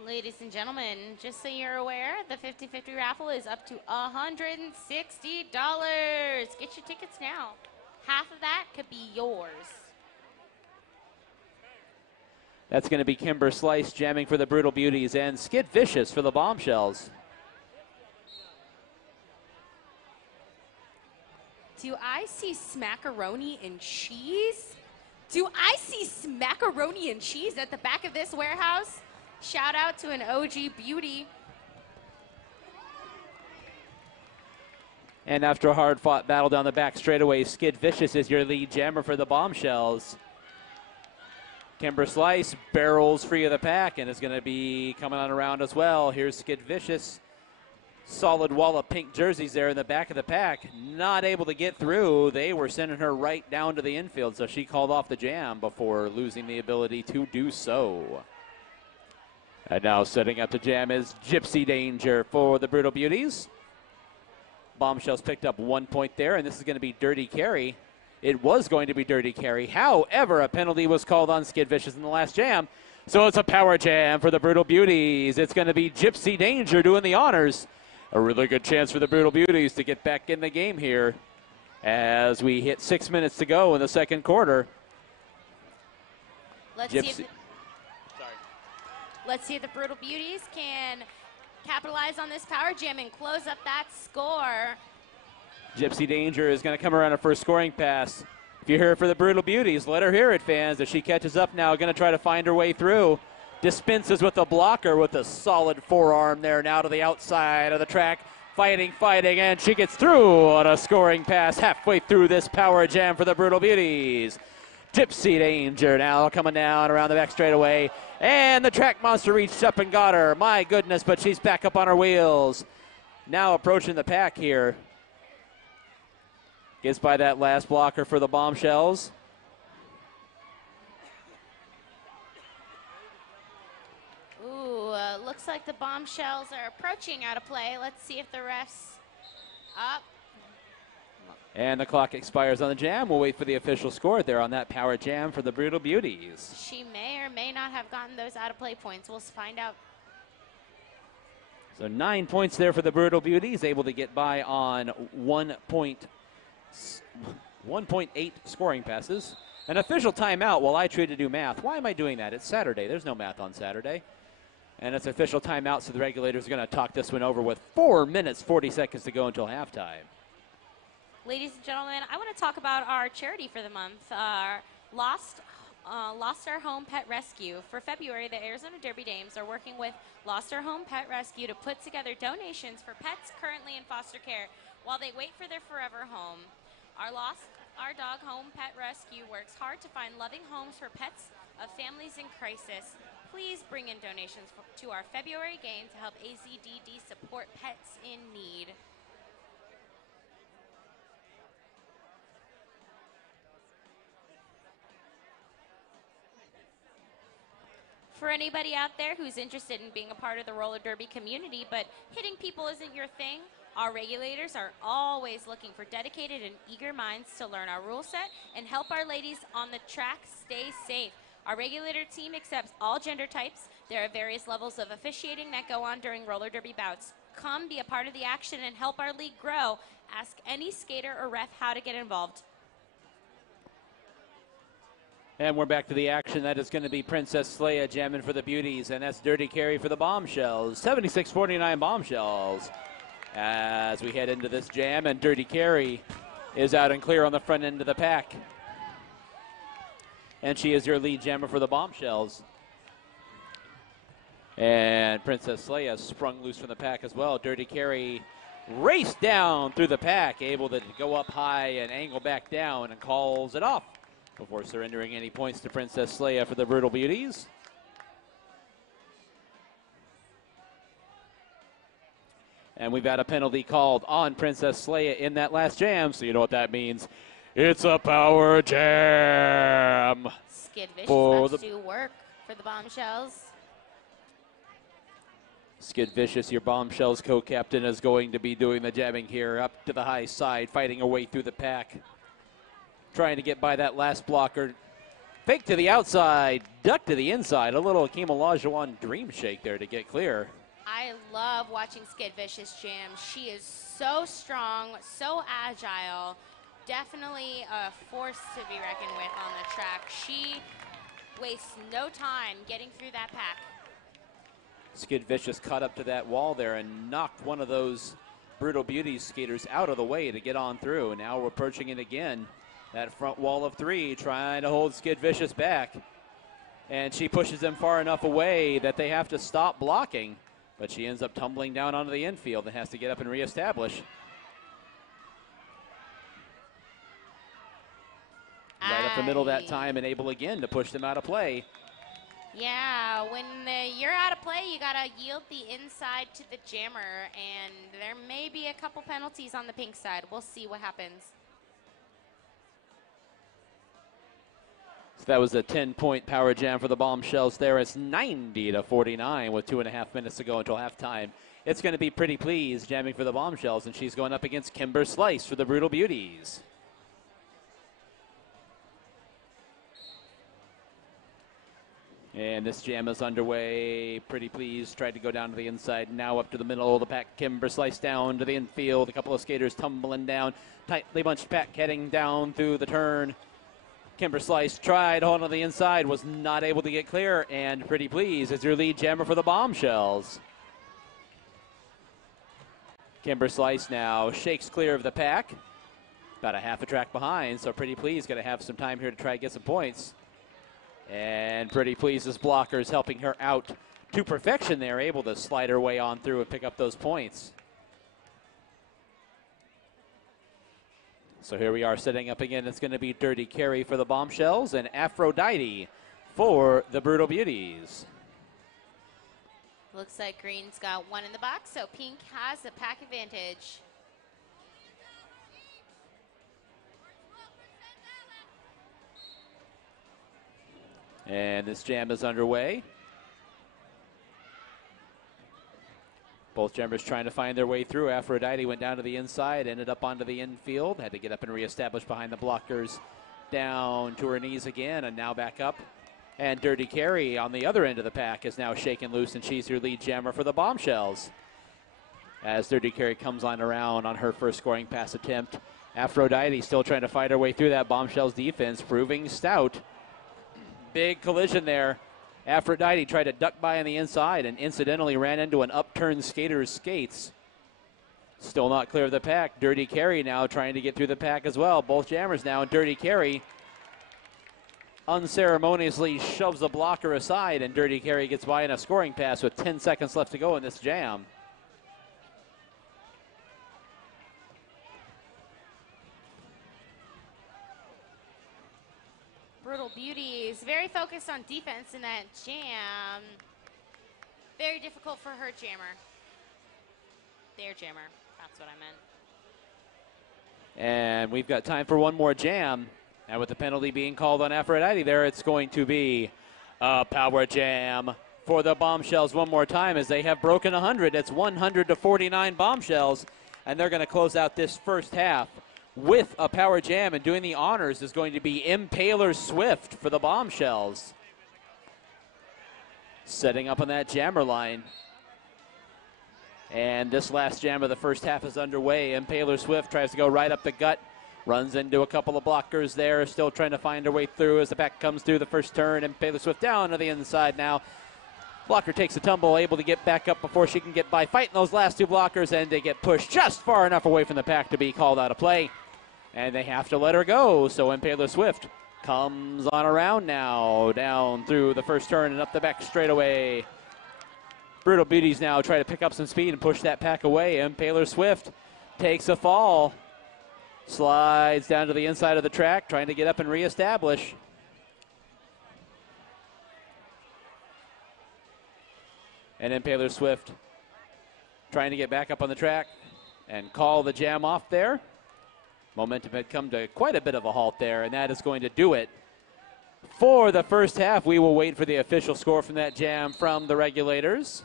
Ladies and gentlemen, just so you're aware, the 50-50 raffle is up to $160. Get your tickets now. Half of that could be yours. That's going to be Kimber Slice jamming for the Brutal Beauties and Skid Vicious for the Bombshells. Do I see smackaroni and cheese? Do I see smackaroni and cheese at the back of this warehouse? Shout out to an OG beauty. And after a hard-fought battle down the back straightaway, Skid Vicious is your lead jammer for the Bombshells. Kimber Slice barrels free of the pack and is going to be coming on around as well. Here's Skid Vicious. Solid wall of pink jerseys there in the back of the pack. Not able to get through. They were sending her right down to the infield, so she called off the jam before losing the ability to do so. And now setting up the jam is Gypsy Danger for the Brutal Beauties. Bombshells picked up 1 point there, and this is going to be Dirty Carrie. It was going to be Dirty Carrie. However, a penalty was called on Skid Vicious in the last jam. So it's a power jam for the Brutal Beauties. It's going to be Gypsy Danger doing the honors. A really good chance for the Brutal Beauties to get back in the game here as we hit 6 minutes to go in the second quarter. Let's see if the Brutal Beauties can capitalize on this power jam and close up that score. Gypsy Danger is going to come around her first scoring pass. If you hear it for the Brutal Beauties, let her hear it, fans, as she catches up now, going to try to find her way through. Dispenses with a blocker with a solid forearm there now to the outside of the track. Fighting, and she gets through on a scoring pass halfway through this power jam for the Brutal Beauties. Gypsy Danger now coming down around the back straightaway. And the track monster reached up and got her. My goodness, but she's back up on her wheels. Now approaching the pack here. Gets by that last blocker for the Bombshells. Looks like the Bombshells are approaching out of play. Let's see if the refs up. And the clock expires on the jam. We'll wait for the official score there on that power jam for the Brutal Beauties. She may or may not have gotten those out of play points. We'll find out. So 9 points there for the Brutal Beauties, able to get by on 1.8 scoring passes. An official timeout while I try to do math. Why am I doing that? It's Saturday. There's no math on Saturday. And it's official timeout, so the regulators are going to talk this one over with 4 minutes, 40 seconds to go until halftime. Ladies and gentlemen, I want to talk about our charity for the month, Lost Our Home Pet Rescue. For February, the Arizona Derby Dames are working with Lost Our Home Pet Rescue to put together donations for pets currently in foster care while they wait for their forever home. Our Dog Home Pet Rescue works hard to find loving homes for pets of families in crisis. Please bring in donations to our February game to help AZDD support pets in need. For anybody out there who's interested in being a part of the roller derby community, but hitting people isn't your thing, our regulators are always looking for dedicated and eager minds to learn our rule set and help our ladies on the track stay safe. Our regulator team accepts all gender types. There are various levels of officiating that go on during roller derby bouts. Come be a part of the action and help our league grow. Ask any skater or ref how to get involved. And we're back to the action. That is going to be Princess Leia jamming for the Beauties, and that's Dirty Carry for the Bombshells. 76-49 Bombshells as we head into this jam, and Dirty Carry is out and clear on the front end of the pack. And she is your lead jammer for the Bombshells. And Princess Leia sprung loose from the pack as well. Dirty Carry raced down through the pack, able to go up high and angle back down, and calls it off before surrendering any points to Princess Leia for the Brutal Beauties. And we've got a penalty called on Princess Leia in that last jam, so you know what that means. It's a power jam. Skid Vicious about to do work for the Bombshells. Skid Vicious, your Bombshells co-captain, is going to be doing the jamming here up to the high side, fighting her way through the pack. Trying to get by that last blocker. Fake to the outside, duck to the inside. A little Akeem Olajuwon dream shake there to get clear. I love watching Skid Vicious jam. She is so strong, so agile. Definitely a force to be reckoned with on the track. She wastes no time getting through that pack. Skid Vicious caught up to that wall there and knocked one of those Brutal Beauties skaters out of the way to get on through. And now we're approaching it again. That front wall of three, trying to hold Skid Vicious back. And she pushes them far enough away that they have to stop blocking. But she ends up tumbling down onto the infield and has to get up and reestablish. Right up the middle that time and able again to push them out of play. Yeah, when you're out of play, you got to yield the inside to the jammer. And there may be a couple penalties on the pink side. We'll see what happens. So that was a 10-point power jam for the Bombshells there. It's 90-49 with 2.5 minutes to go until halftime. It's going to be Pretty Please jamming for the Bombshells, and she's going up against Kimber Slice for the Brutal Beauties. And this jam is underway. Pretty Please tried to go down to the inside. Now up to the middle of the pack. Kimber sliced down to the infield. A couple of skaters tumbling down. Tightly bunched pack heading down through the turn. Kimber Slice tried holding on the inside. Was not able to get clear. And Pretty Please is your lead jammer for the Bombshells. Kimber Slice now shakes clear of the pack. About a half a track behind. So Pretty Please going to have some time here to try to get some points. And Pretty Please's blockers helping her out to perfection there, able to slide her way on through and pick up those points. So here we are setting up again. It's going to be Dirty Carry for the Bombshells and Aphrodite for the Brutal Beauties. Looks like green's got one in the box, so pink has the pack advantage. And this jam is underway. Both jammers trying to find their way through. Aphrodite went down to the inside, ended up onto the infield, had to get up and reestablish behind the blockers, down to her knees again, and now back up. And Dirty Carry on the other end of the pack is now shaken loose, and she's your lead jammer for the Bombshells. As Dirty Carry comes on around on her first scoring pass attempt, Aphrodite still trying to fight her way through that Bombshells defense, proving stout. Big collision there. Aphrodite tried to duck by on the inside and incidentally ran into an upturned skater's skates. Still not clear of the pack. Dirty Carry now trying to get through the pack as well. Both jammers now. Dirty Carry unceremoniously shoves the blocker aside, and Dirty Carry gets by in a scoring pass with 10 seconds left to go in this jam. Brutal Beauties, very focused on defense in that jam. Very difficult for her jammer. Their jammer, that's what I meant. And we've got time for one more jam. And with the penalty being called on Aphrodite there, it's going to be a power jam for the Bombshells one more time as they have broken 100. It's 100-49 Bombshells, and they're going to close out this first half with a power jam, and doing the honors is going to be Impaler Swift for the Bombshells. Setting up on that jammer line. And this last jam of the first half is underway. Impaler Swift tries to go right up the gut, runs into a couple of blockers there, still trying to find her way through as the back comes through the first turn. Impaler Swift down to the inside now. Blocker takes a tumble, able to get back up before she can get by, fighting those last two blockers, and they get pushed just far enough away from the pack to be called out of play. And they have to let her go, so Impaler Swift comes on around now, down through the first turn and up the back straightaway. Brutal Beauties now try to pick up some speed and push that pack away. Impaler Swift takes a fall, slides down to the inside of the track, trying to get up and reestablish. And Impaler Swift trying to get back up on the track and call the jam off there. Momentum had come to quite a bit of a halt there, and that is going to do it for the first half. We will wait for the official score from that jam from the regulators.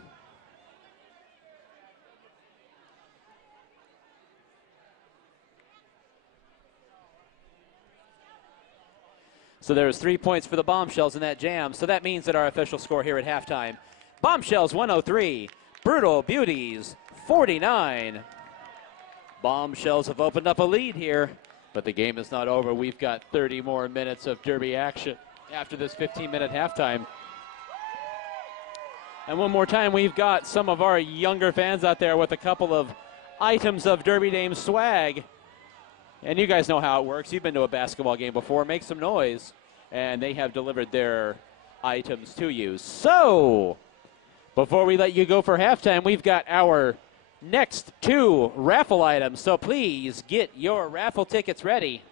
So there's 3 points for the Bombshells in that jam. So that means that our official score here at halftime, Bombshells 103, Brutal Beauties 49. Bombshells have opened up a lead here, but the game is not over. We've got 30 more minutes of derby action after this 15-minute halftime. And one more time, we've got some of our younger fans out there with a couple of items of Derby Dame swag. And you guys know how it works. You've been to a basketball game before. Make some noise. And they have delivered their items to you. So, before we let you go for halftime, we've got our next two raffle items. So please get your raffle tickets ready.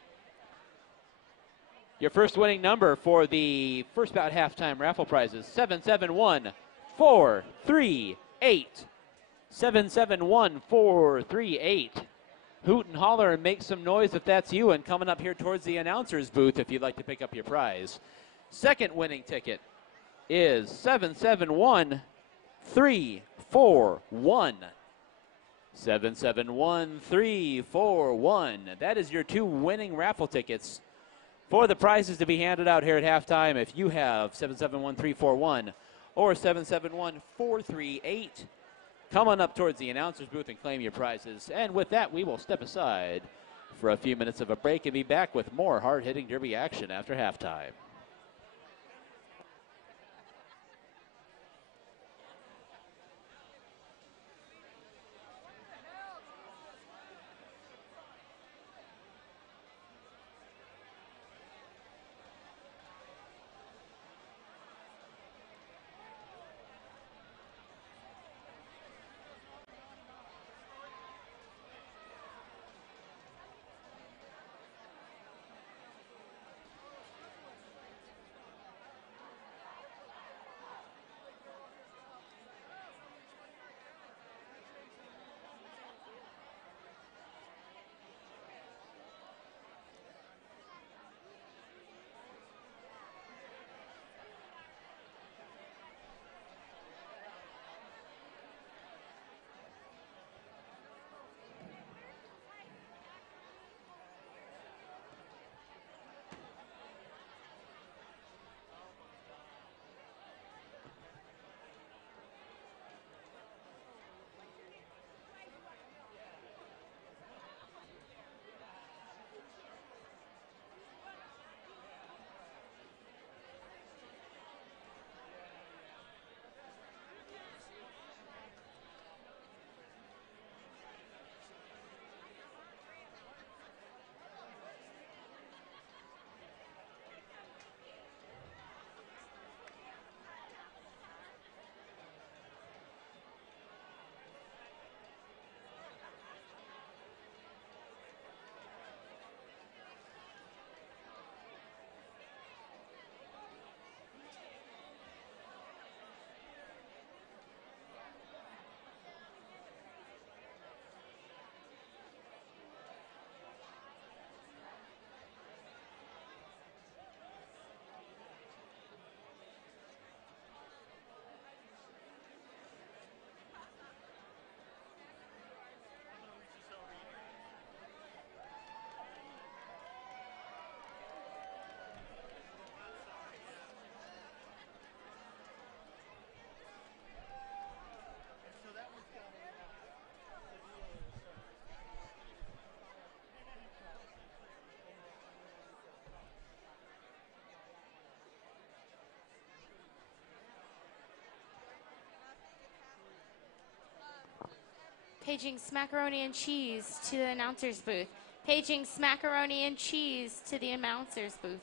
Your first winning number for the first Bout halftime raffle prizes, 771438. 771438. Hoot and holler and make some noise if that's you, and coming up here towards the announcer's booth if you'd like to pick up your prize. Second winning ticket is 771341. 771341. That is your two winning raffle tickets For the prizes to be handed out here at halftime, if you have 771341 or 771438, come on up towards the announcer's booth and claim your prizes. And with that, we will step aside for a few minutes of a break and be back with more hard-hitting Derby action after halftime. Paging Smackaroni and Cheese to the announcer's booth. Paging Smackaroni and Cheese to the announcer's booth.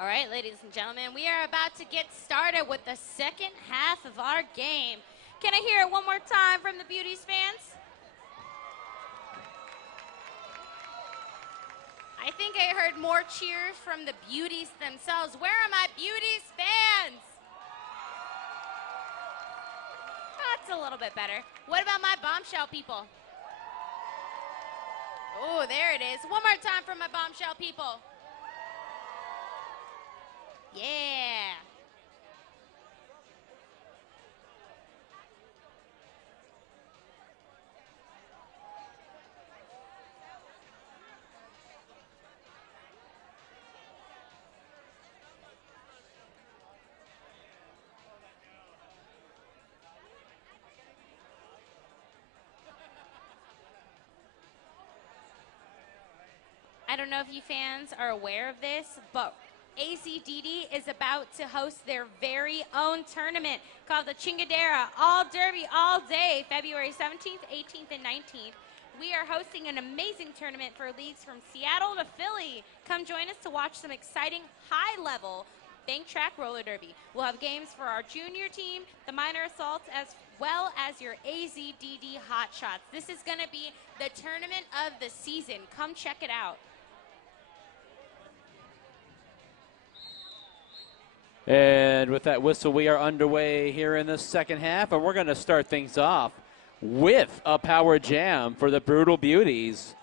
All right, ladies and gentlemen, we are about to get started with the second half of our game. Can I hear it one more time from the Beauties fans? I think I heard more cheers from the Beauties themselves. Where are my Beauties fans? That's a little bit better. What about my Bombshell people? Oh, there it is. One more time for my Bombshell people. Yeah. I don't know if you fans are aware of this, but AZDD is about to host their very own tournament called the Chingadera All Derby All Day, February 17th, 18th, and 19th. We are hosting an amazing tournament for leagues from Seattle to Philly. Come join us to watch some exciting high-level bank track roller derby. We'll have games for our junior team, the minor assaults, as well as your AZDD hot shots. This is going to be the tournament of the season. Come check it out. And with that whistle, we are underway here in the second half, and we're going to start things off with a power jam for the Brutal Beauties.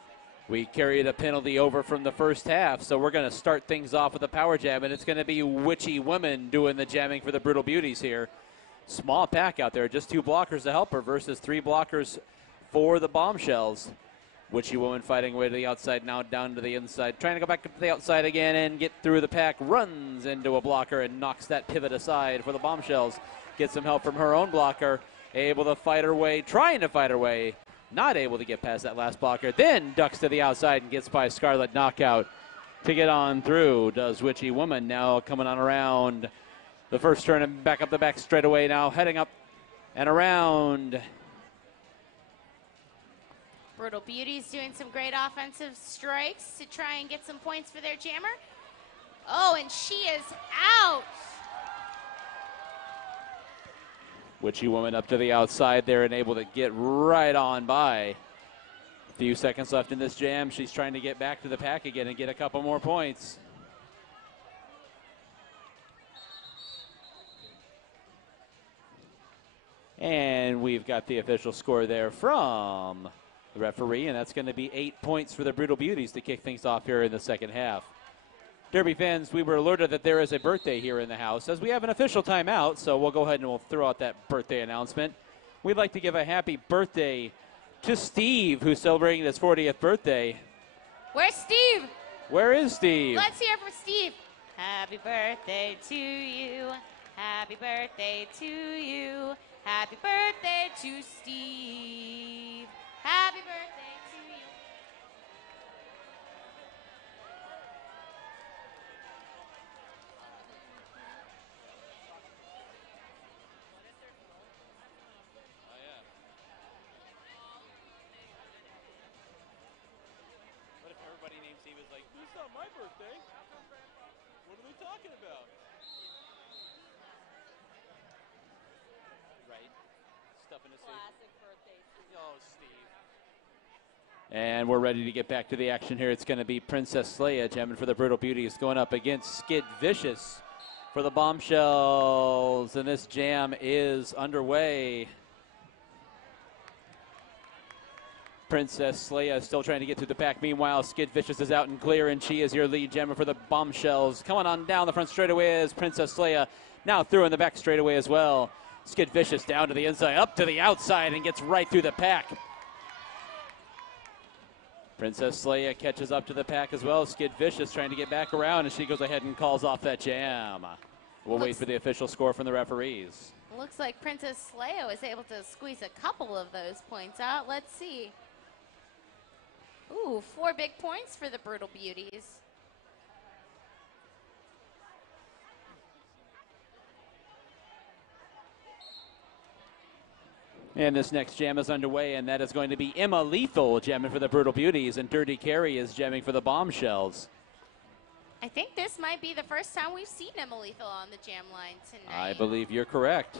We carried a penalty over from the first half, so we're going to start things off with a power jam, and it's going to be Witchy Woman doing the jamming for the Brutal Beauties here. Small pack out there, just 2 blockers to help her versus 3 blockers for the Bombshells. Witchy Woman fighting away to the outside, now down to the inside. Trying to go back up to the outside again and get through the pack. Runs into a blocker and knocks that pivot aside for the Bombshells. Gets some help from her own blocker. Able to fight her way, trying to fight her way. Not able to get past that last blocker. Then ducks to the outside and gets by Scarlet Knockout to get on through. Does Witchy Woman now coming on around the first turn and back up the back straight away now. Heading up and around. Brutal Beauties doing some great offensive strikes to try and get some points for their jammer. Oh, and she is out. Witchy Woman up to the outside there and able to get right on by. A few seconds left in this jam. She's trying to get back to the pack again and get a couple more points. And we've got the official score there from the referee, and that's going to be 8 points for the Brutal Beauties to kick things off here in the second half. Derby fans, we were alerted that there is a birthday here in the house, as we have an official timeout, so we'll go ahead and we'll throw out that birthday announcement. We'd like to give a happy birthday to Steve, who's celebrating his 40th birthday. Where's Steve? Where is Steve? Let's hear for Steve. Happy birthday to you. Happy birthday to you. Happy birthday to Steve. Happy birthday to you. What if everybody named Steve is like, it's not my birthday? What are they talking about? Right. Stuff in his Classic birthday. Oh, Steve. And we're ready to get back to the action here. It's going to be Princess Leia jamming for the Brutal Beauties going up against Skid Vicious for the Bombshells. And this jam is underway. Princess Leia still trying to get through the pack. Meanwhile, Skid Vicious is out and clear, and she is your lead jammer for the Bombshells. Coming on down the front straightaway is Princess Leia. Now through in the back straightaway as well. Skid Vicious down to the inside, up to the outside, and gets right through the pack. Princess Leia catches up to the pack as well. Skid Vicious trying to get back around, and she goes ahead and calls off that jam. We'll wait for the official score from the referees. Looks like Princess Leia was able to squeeze a couple of those points out. Let's see. Ooh, 4 big points for the Brutal Beauties. And this next jam is underway, and that is going to be Emma Lethal jamming for the Brutal Beauties, and Dirty Carrie is jamming for the Bombshells. I think this might be the first time we've seen Emily Phil on the jam line tonight. I believe you're correct.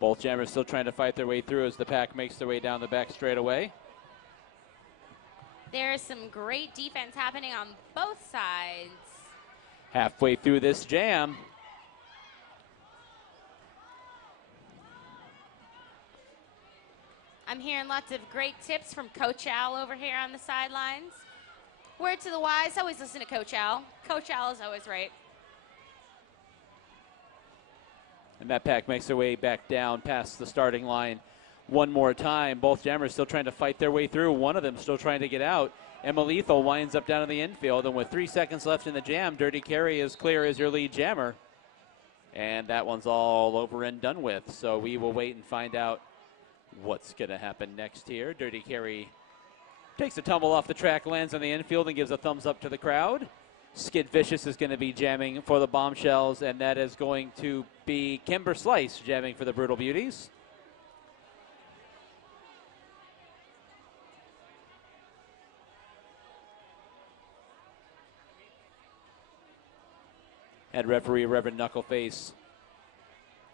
Both jammers still trying to fight their way through as the pack makes their way down the back straightaway. There's some great defense happening on both sides. Halfway through this jam. I'm hearing lots of great tips from Coach Al over here on the sidelines. Word to the wise, always listen to Coach Al. Coach Al is always right. And that pack makes their way back down past the starting line one more time. Both jammers still trying to fight their way through. One of them still trying to get out. Emma Lethal winds up down in the infield. And with 3 seconds left in the jam, Dirty Carry is clear as your lead jammer. And that one's all over and done with. So we will wait and find out what's going to happen next here. Dirty Carry takes a tumble off the track, lands on the infield, and gives a thumbs up to the crowd. Skid Vicious is going to be jamming for the Bombshells, and that is going to be Kimber Slice jamming for the Brutal Beauties. Head referee Reverend Knuckleface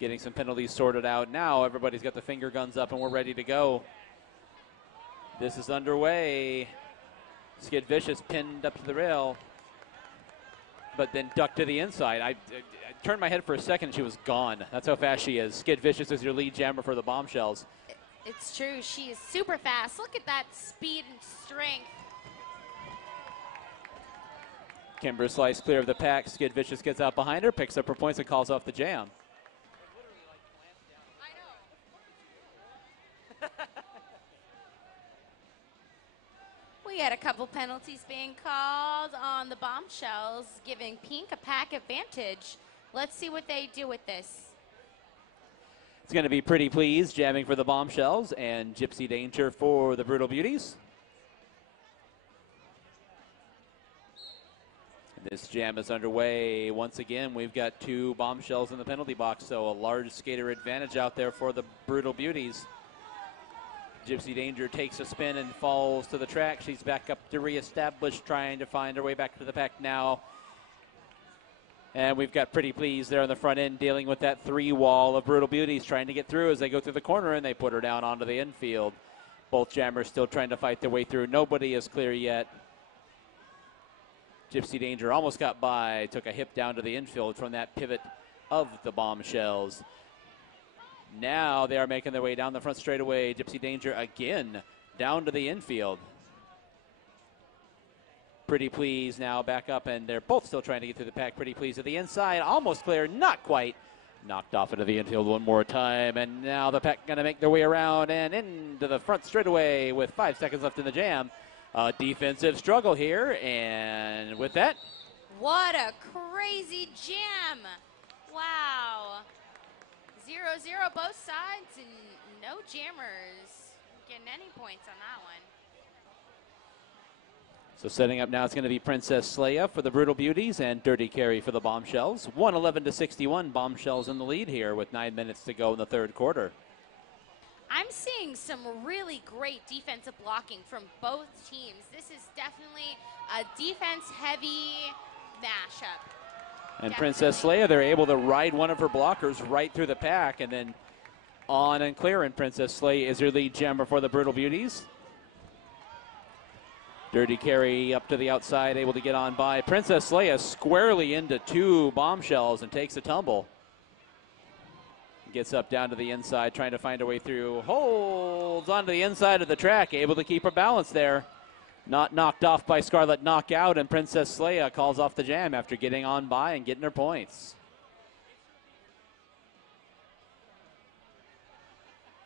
getting some penalties sorted out. Now everybody's got the finger guns up and we're ready to go. This is underway. Skid Vicious pinned up to the rail, but then ducked to the inside. I turned my head for a second, she was gone. That's how fast she is. Skid Vicious is your lead jammer for the Bombshells. It's true, she is super fast. Look at that speed and strength. Kimber Slice clear of the pack. Skid Vicious gets out behind her, picks up her points, and calls off the jam. We had a couple penalties being called on the Bombshells, giving Pink a pack advantage. Let's see what they do with this. It's going to be Pretty Please jamming for the Bombshells and Gypsy Danger for the Brutal Beauties. This jam is underway. Once again, we've got 2 Bombshells in the penalty box, so a large skater advantage out there for the Brutal Beauties. Gypsy Danger takes a spin and falls to the track. She's back up to reestablish, trying to find her way back to the pack now. And we've got Pretty Please there on the front end dealing with that 3 wall of Brutal Beauties, trying to get through as they go through the corner and they put her down onto the infield. Both jammers still trying to fight their way through. Nobody is clear yet. Gypsy Danger almost got by, took a hip down to the infield from that pivot of the Bombshells. Now they are making their way down the front straightaway. Gypsy Danger again down to the infield. Pretty Please now back up, and they're both still trying to get through the pack. Pretty Please to the inside, almost clear, not quite. Knocked off into the infield one more time, and now the pack going to make their way around and into the front straightaway with 5 seconds left in the jam. Defensive struggle here, and with that. What a crazy jam. Wow. 0-0 both sides, and no jammers getting any points on that one. So setting up now, it's going to be Princess Leia for the Brutal Beauties and Dirty Carry for the Bombshells. 111-61, Bombshells in the lead here with 9 minutes to go in the third quarter. I'm seeing some really great defensive blocking from both teams. This is definitely a defense-heavy mashup. And Princess Leia, they're able to ride one of her blockers right through the pack and then on and clear. And Princess Leia is your lead jammer for the Brutal Beauties. Dirty Carry up to the outside, able to get on by. Princess Leia squarely into 2 Bombshells and takes a tumble. Gets up down to the inside, trying to find a way through. Holds onto the inside of the track, able to keep her balance there. Not knocked off by Scarlet Knockout, and Princess Leia calls off the jam after getting on by and getting her points.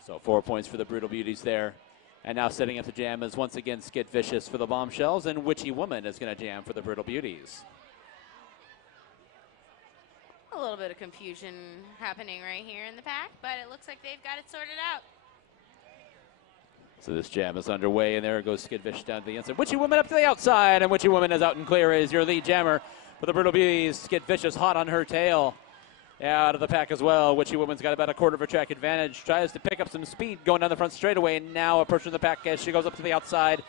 So 4 points for the Brutal Beauties there. And now setting up the jam is once again Skid Vicious for the Bombshells, and Witchy Woman is going to jam for the Brutal Beauties. A little bit of confusion happening right here in the pack, but it looks like they've got it sorted out. So this jam is underway, and there goes Skid Vicious down to the inside. Witchy Woman up to the outside, and Witchy Woman is out and clear as your lead jammer for the Brutal Beauties. Skid Vicious hot on her tail. Out of the pack as well. Witchy Woman's got about a quarter of a track advantage. Tries to pick up some speed going down the front straightaway. And now approaching the pack as she goes up to the outside.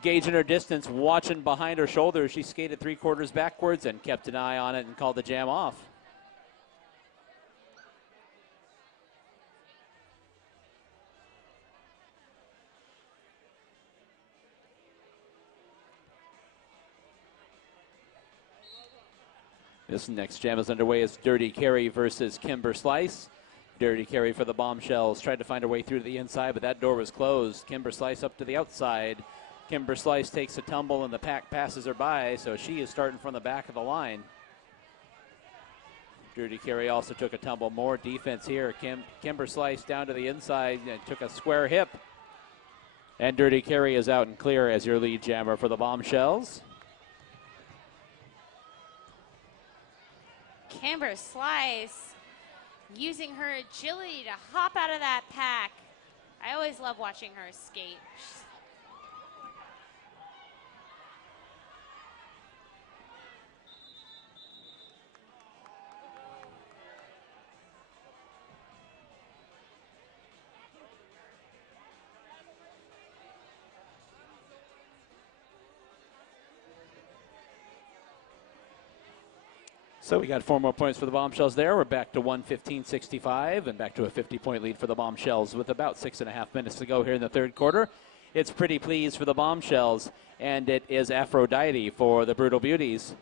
Gauging her distance, watching behind her shoulder. She skated 3/4 backwards and kept an eye on it and called the jam off. This next jam is underway. It's Dirty Carry versus Kimber Slice. Dirty Carry for the Bombshells. Tried to find her way through to the inside, but that door was closed. Kimber Slice up to the outside. Kimber Slice takes a tumble, and the pack passes her by, so she is starting from the back of the line. Dirty Carry also took a tumble. More defense here. Kimber Slice down to the inside and took a square hip. And Dirty Carry is out and clear as your lead jammer for the Bombshells. Kimber Slice using her agility to hop out of that pack. I always love watching her skate. So we got 4 more points for the Bombshells there. We're back to 115-65 and back to a 50-point lead for the Bombshells with about 6.5 minutes to go here in the third quarter. It's Pretty Please for the Bombshells, and it is Aphrodite for the Brutal Beauties.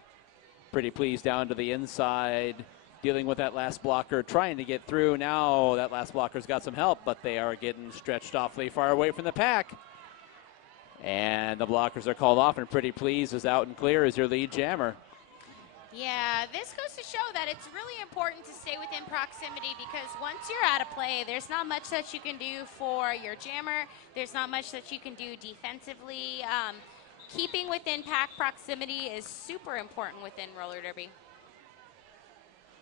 Pretty Please down to the inside, dealing with that last blocker, trying to get through. Now that last blocker's got some help, but they are getting stretched awfully far away from the pack. And the blockers are called off, and Pretty Please is out and clear as your lead jammer. Yeah, this goes to show that it's really important to stay within proximity because once you're out of play, there's not much that you can do for your jammer. There's not much that you can do defensively. Keeping within pack proximity is super important within roller derby.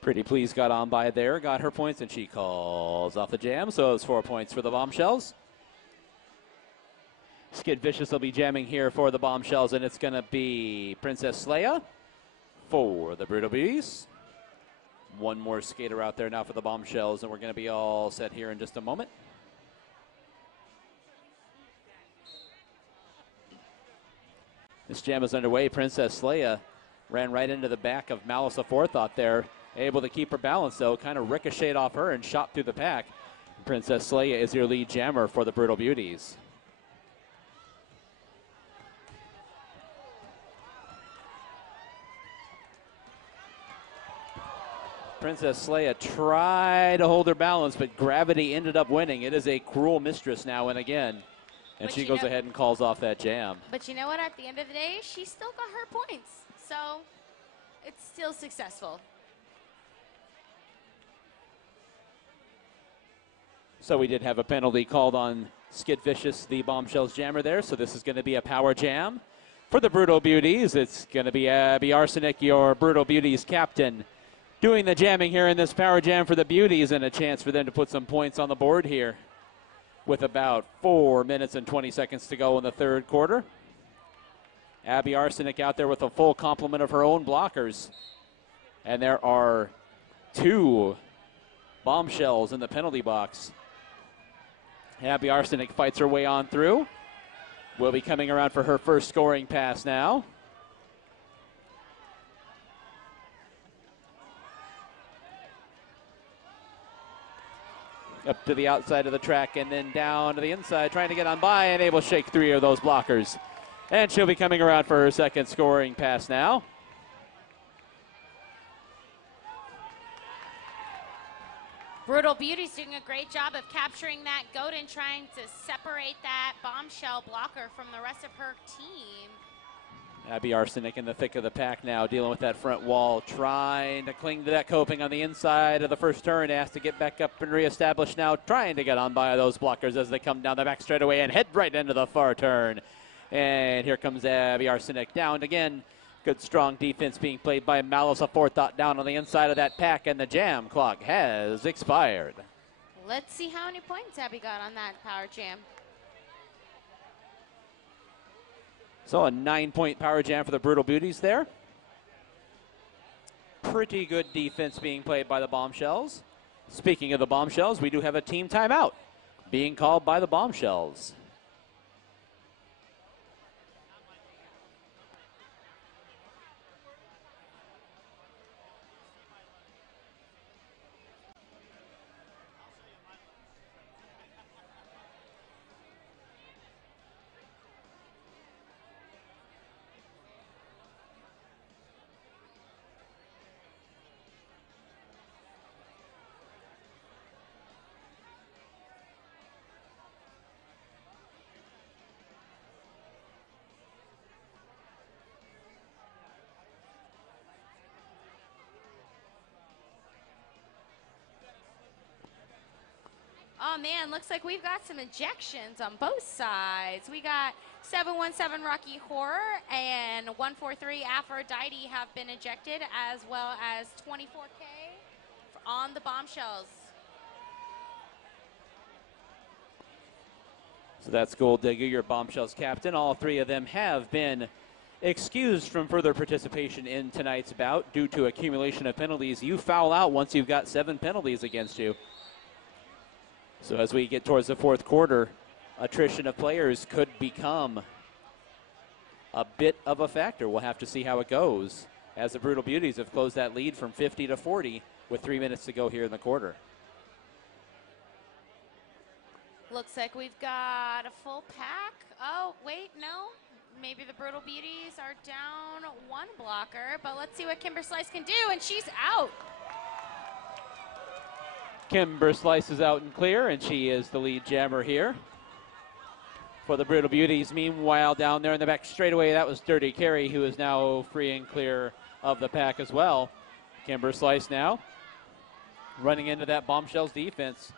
Pretty Please got on by there, got her points, and she calls off the jam. So it's 4 points for the Bombshells. Skid Vicious will be jamming here for the Bombshells, and it's going to be Princess Leia for the Brutal Beauties. One more skater out there now for the Bombshells, and we're going to be all set here in just a moment. This jam is underway. Princess Leia ran right into the back of Malice Aforethought there. Able to keep her balance, though. Kind of ricocheted off her and shot through the pack. Princess Leia is your lead jammer for the Brutal Beauties. Princess Leia tried to hold her balance, but gravity ended up winning. It is a cruel mistress now and again. And But she goes ahead and calls off that jam. But you know what? At the end of the day, she still got her points. So it's still successful. So we did have a penalty called on Skid Vicious, the Bombshells jammer there. So this is going to be a power jam. For the Brutal Beauties, it's going to be Abby Arsenic, your Brutal Beauties captain, doing the jamming here in this power jam for the Beauties, and a chance for them to put some points on the board here with about 4 minutes and 20 seconds to go in the third quarter. Abby Arsenic out there with a full complement of her own blockers. And there are 2 Bombshells in the penalty box. Abby Arsenic fights her way on through. Will be coming around for her first scoring pass now. Up to the outside of the track and then down to the inside, trying to get on by and able to shake 3 of those blockers. And she'll be coming around for her second scoring pass now. Brutal Beauty's doing a great job of capturing that goat and trying to separate that Bombshell blocker from the rest of her team. Abby Arsenic in the thick of the pack now, dealing with that front wall, trying to cling to that coping on the inside of the first turn. Has to get back up and reestablish now, trying to get on by those blockers as they come down the back straightaway and head right into the far turn. And here comes Abby Arsenic down again. Good strong defense being played by Malice Aforethought down on the inside of that pack, and the jam clock has expired. Let's see how many points Abby got on that power jam. So a 9-point power jam for the Brutal Beauties there. Pretty good defense being played by the Bombshells. Speaking of the Bombshells, we do have a team timeout being called by the Bombshells. Oh man, looks like we've got some ejections on both sides. We got 717 Rocky Horror and 143 Aphrodite have been ejected, as well as 24K on the Bombshells. So that's Gold Digger, your Bombshells captain. All three of them have been excused from further participation in tonight's bout due to accumulation of penalties. You foul out once you've got 7 penalties against you. So as we get towards the fourth quarter, attrition of players could become a bit of a factor. We'll have to see how it goes as the Brutal Beauties have closed that lead from 50 to 40 with 3 minutes to go here in the quarter. Looks like we've got a full pack. Oh, wait, no. Maybe the Brutal Beauties are down 1 blocker, but let's see what Kimber Slice can do, and she's out. Kimber Slice is out and clear, and she is the lead jammer here for the Brutal Beauties. Meanwhile, down there in the back straightaway, that was Dirty Carey, who is now free and clear of the pack as well. Kimber Slice now running into that Bombshells defense.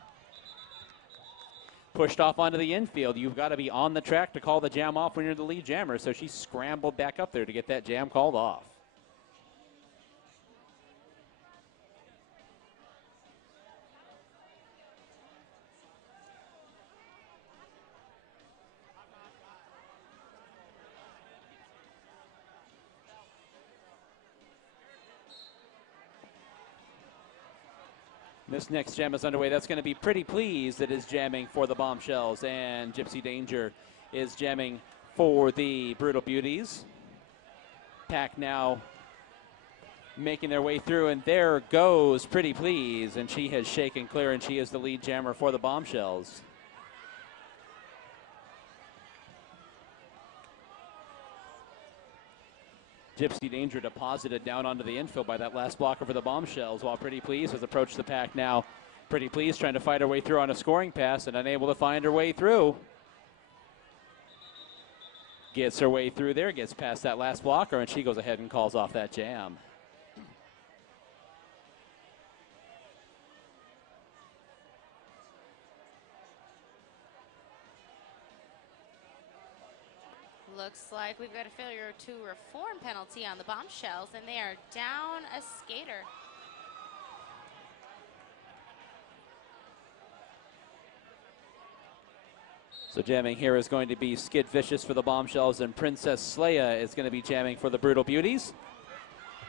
Pushed off onto the infield. You've got to be on the track to call the jam off when you're the lead jammer, so she scrambled back up there to get that jam called off. This next jam is underway. That's going to be Pretty Please that is jamming for the Bombshells, and Gypsy Danger is jamming for the Brutal Beauties. Pack now making their way through, and there goes Pretty Please, and she has shaken clear, and she is the lead jammer for the Bombshells. Gypsy Danger deposited down onto the infield by that last blocker for the Bombshells, while Pretty Please has approached the pack now. Pretty Please trying to fight her way through on a scoring pass and unable to find her way through. Gets her way through there, gets past that last blocker, and she goes ahead and calls off that jam. Looks like we've got a failure to reform penalty on the Bombshells, and they are down a skater. So jamming here is going to be Skid Vicious for the Bombshells, and Princess Leia is going to be jamming for the Brutal Beauties.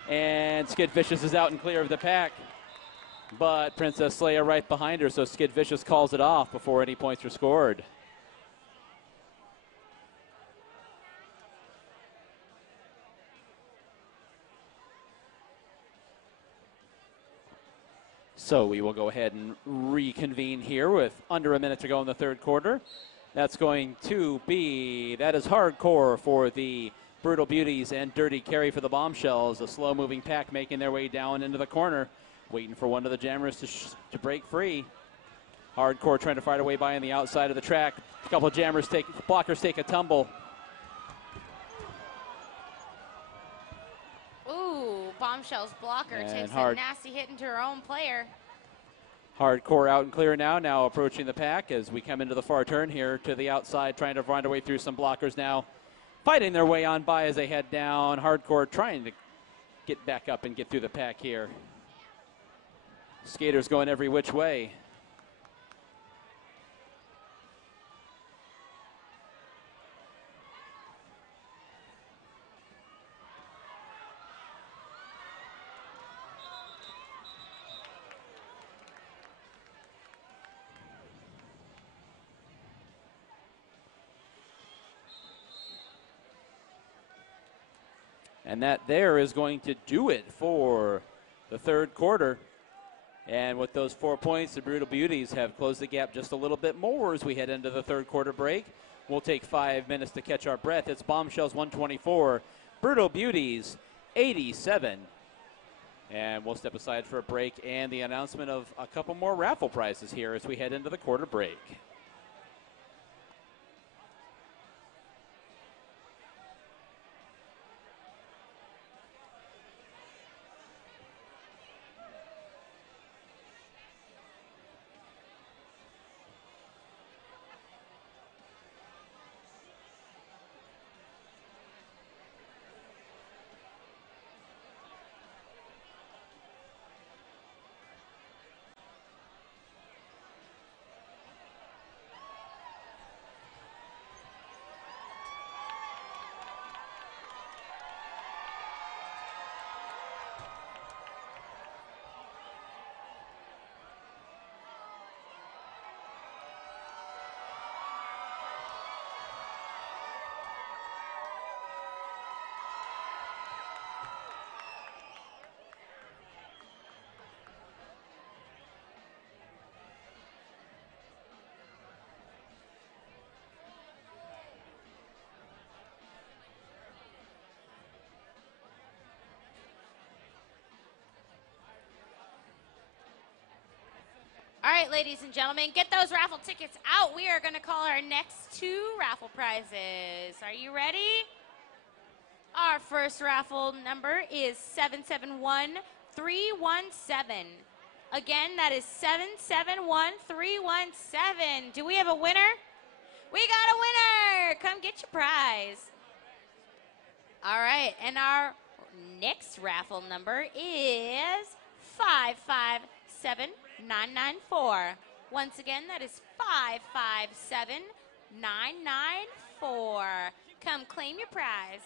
And Skid Vicious is out and clear of the pack, but Princess Leia right behind her, so Skid Vicious calls it off before any points are scored. So we will go ahead and reconvene here with under a minute to go in the third quarter. That's going to be, that is Hardcore for the Brutal Beauties and Dirty Carey for the Bombshells. A slow-moving pack making their way down into the corner, waiting for one of the jammers to break free. Hardcore trying to fight her way by on the outside of the track. A couple of blockers take a tumble. Bombshells blocker And takes a nasty hit into her own player. Hardcore out and clear now approaching the pack as we come into the far turn here to the outside, trying to find our way through some blockers now. Fighting their way on by as they head down. Hardcore trying to get back up and get through the pack here. Skaters going every which way. And that there is going to do it for the third quarter. And with those 4 points, the Brutal Beauties have closed the gap just a little bit more as we head into the third quarter break. We'll take 5 minutes to catch our breath. It's Bombshells 124, Brutal Beauties 87. And we'll step aside for a break and the announcement of a couple more raffle prizes here as we head into the quarter break. All right, ladies and gentlemen, get those raffle tickets out. We are going to call our next 2 raffle prizes. Are you ready? Our first raffle number is 771317. Again, that is 771317. Do we have a winner? We got a winner. Come get your prize. All right, and our next raffle number is 557994. Once again, that is 557994. Come claim your prize.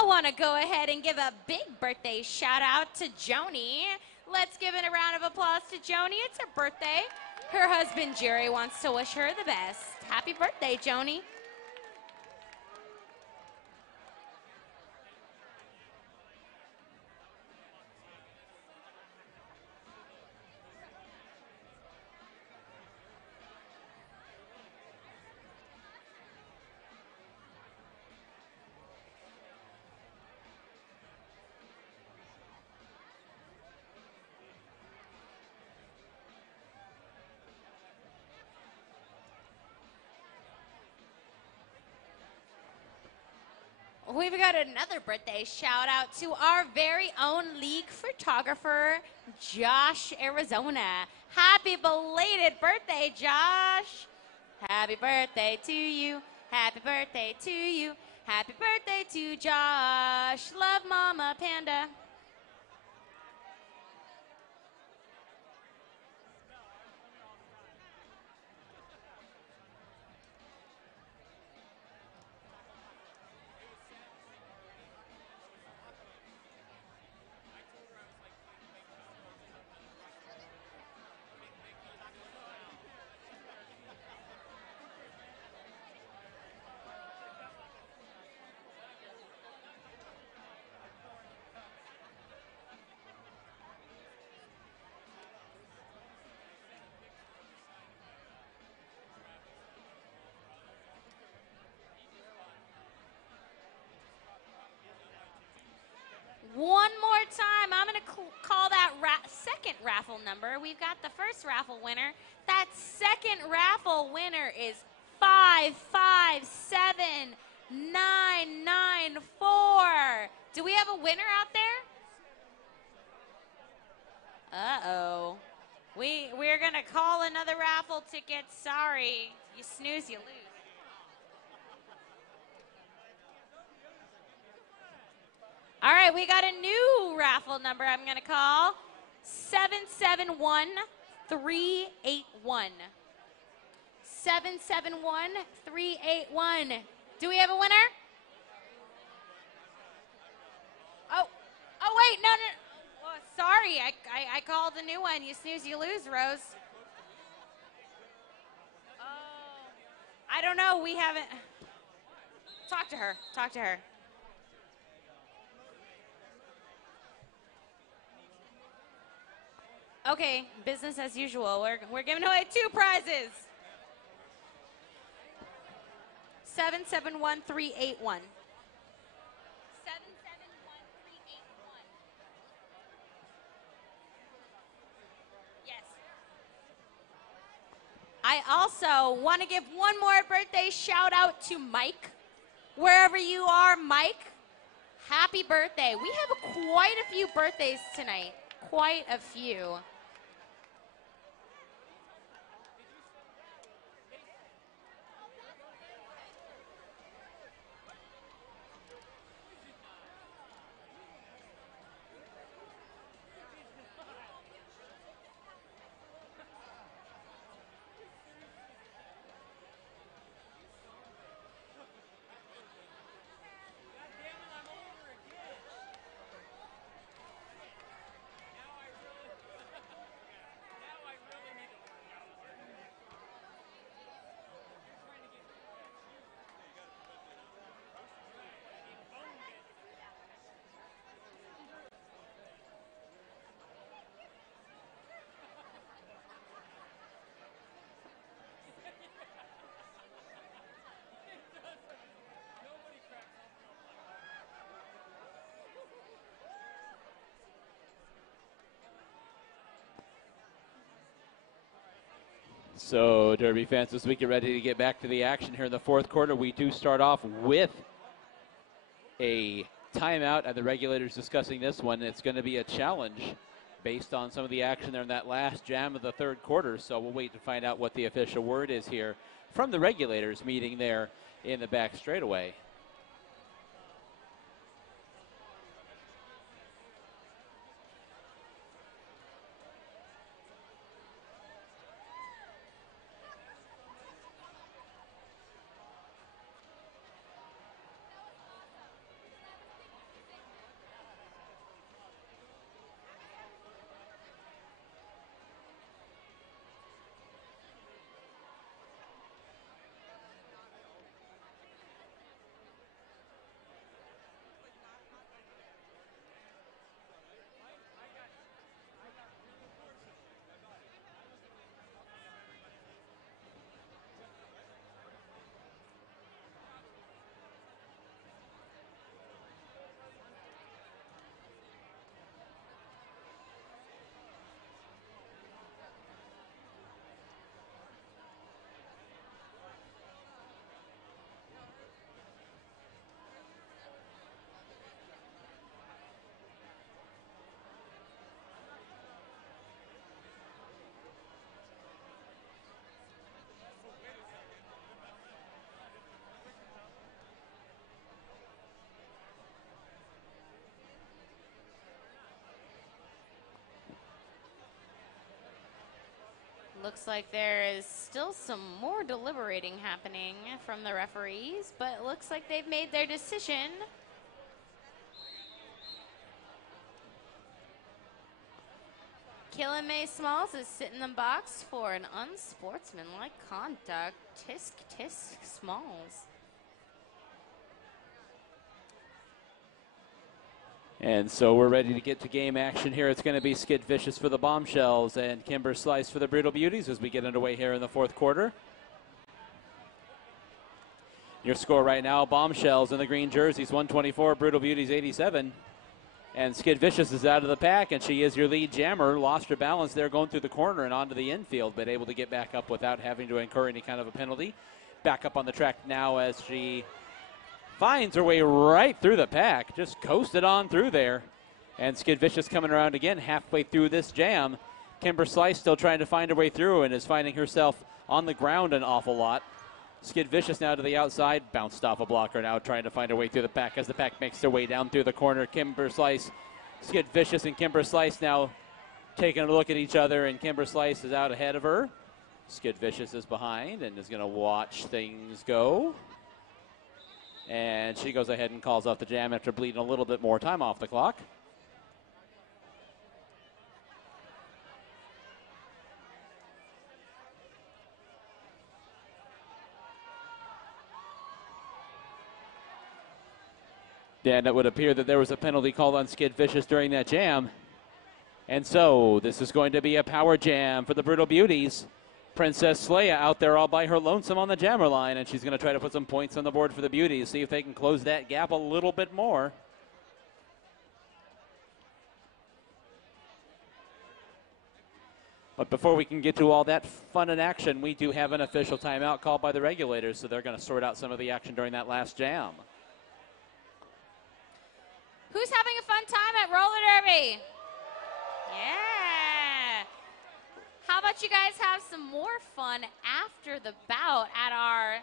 I want to go ahead and give a big birthday shout out to Joni. Let's give it a round of applause to Joni. It's her birthday. Her husband Jerry wants to wish her the best. Happy birthday, Joni. We've got another birthday shout out to our very own league photographer, Josh, Arizona. Happy belated birthday, Josh. Happy birthday to you. Happy birthday to you. Happy birthday to Josh. Love, Mama Panda. One more time, I'm going to call that second raffle number. We've got the first raffle winner. That second raffle winner is 557994. Do we have a winner out there? Uh-oh. We're going to call another raffle ticket. Sorry. You snooze, you lose. All right, we got a new raffle number I'm going to call 771381. 771381. Do we have a winner? Oh wait, no. Oh, sorry, I called a new one. You snooze, you lose, Rose. Oh, I don't know. We haven't. Talk to her. Talk to her. Okay, business as usual. We're giving away 2 prizes. 771381. 771381. Yes. I also want to give one more birthday shout out to Mike. Wherever you are, Mike, happy birthday. We have quite a few birthdays tonight. Quite a few. So, Derby fans, as we get ready to get back to the action here in the fourth quarter, we do start off with a timeout, and the regulators discussing this one. It's going to be a challenge based on some of the action there in that last jam of the third quarter. So we'll wait to find out what the official word is here from the regulators meeting there in the back straightaway. Looks like there is still some more deliberating happening from the referees, but it looks like they've made their decision. Killen May Smalls is sitting in the box for an unsportsmanlike conduct. Tisk, tisk, Smalls. And so we're ready to get to game action here. It's going to be Skid Vicious for the Bombshells and Kimber Slice for the Brutal Beauties as we get underway here in the fourth quarter. Your score right now, Bombshells in the green jerseys, 124, Brutal Beauties 87. And Skid Vicious is out of the pack, and she is your lead jammer. Lost her balance there going through the corner and onto the infield, but able to get back up without having to incur any kind of a penalty. Back up on the track now as she finds her way right through the pack. Just coasted on through there. And Skid Vicious coming around again halfway through this jam. Kimber Slice still trying to find her way through and is finding herself on the ground an awful lot. Skid Vicious now to the outside. Bounced off a blocker now trying to find her way through the pack as the pack makes their way down through the corner. Kimber Slice, Skid Vicious and Kimber Slice now taking a look at each other, and Kimber Slice is out ahead of her. Skid Vicious is behind and is going to watch things go. And she goes ahead and calls off the jam after bleeding a little bit more time off the clock. And it would appear that there was a penalty called on Skid Vicious during that jam. And so this is going to be a power jam for the Brutal Beauties. Princess Leia out there all by her lonesome on the jammer line, and she's going to try to put some points on the board for the Beauties, see if they can close that gap a little bit more. But before we can get to all that fun and action, we do have an official timeout called by the regulators, so they're going to sort out some of the action during that last jam. Who's having a fun time at roller derby? Yeah. How about you guys have some more fun after the bout at our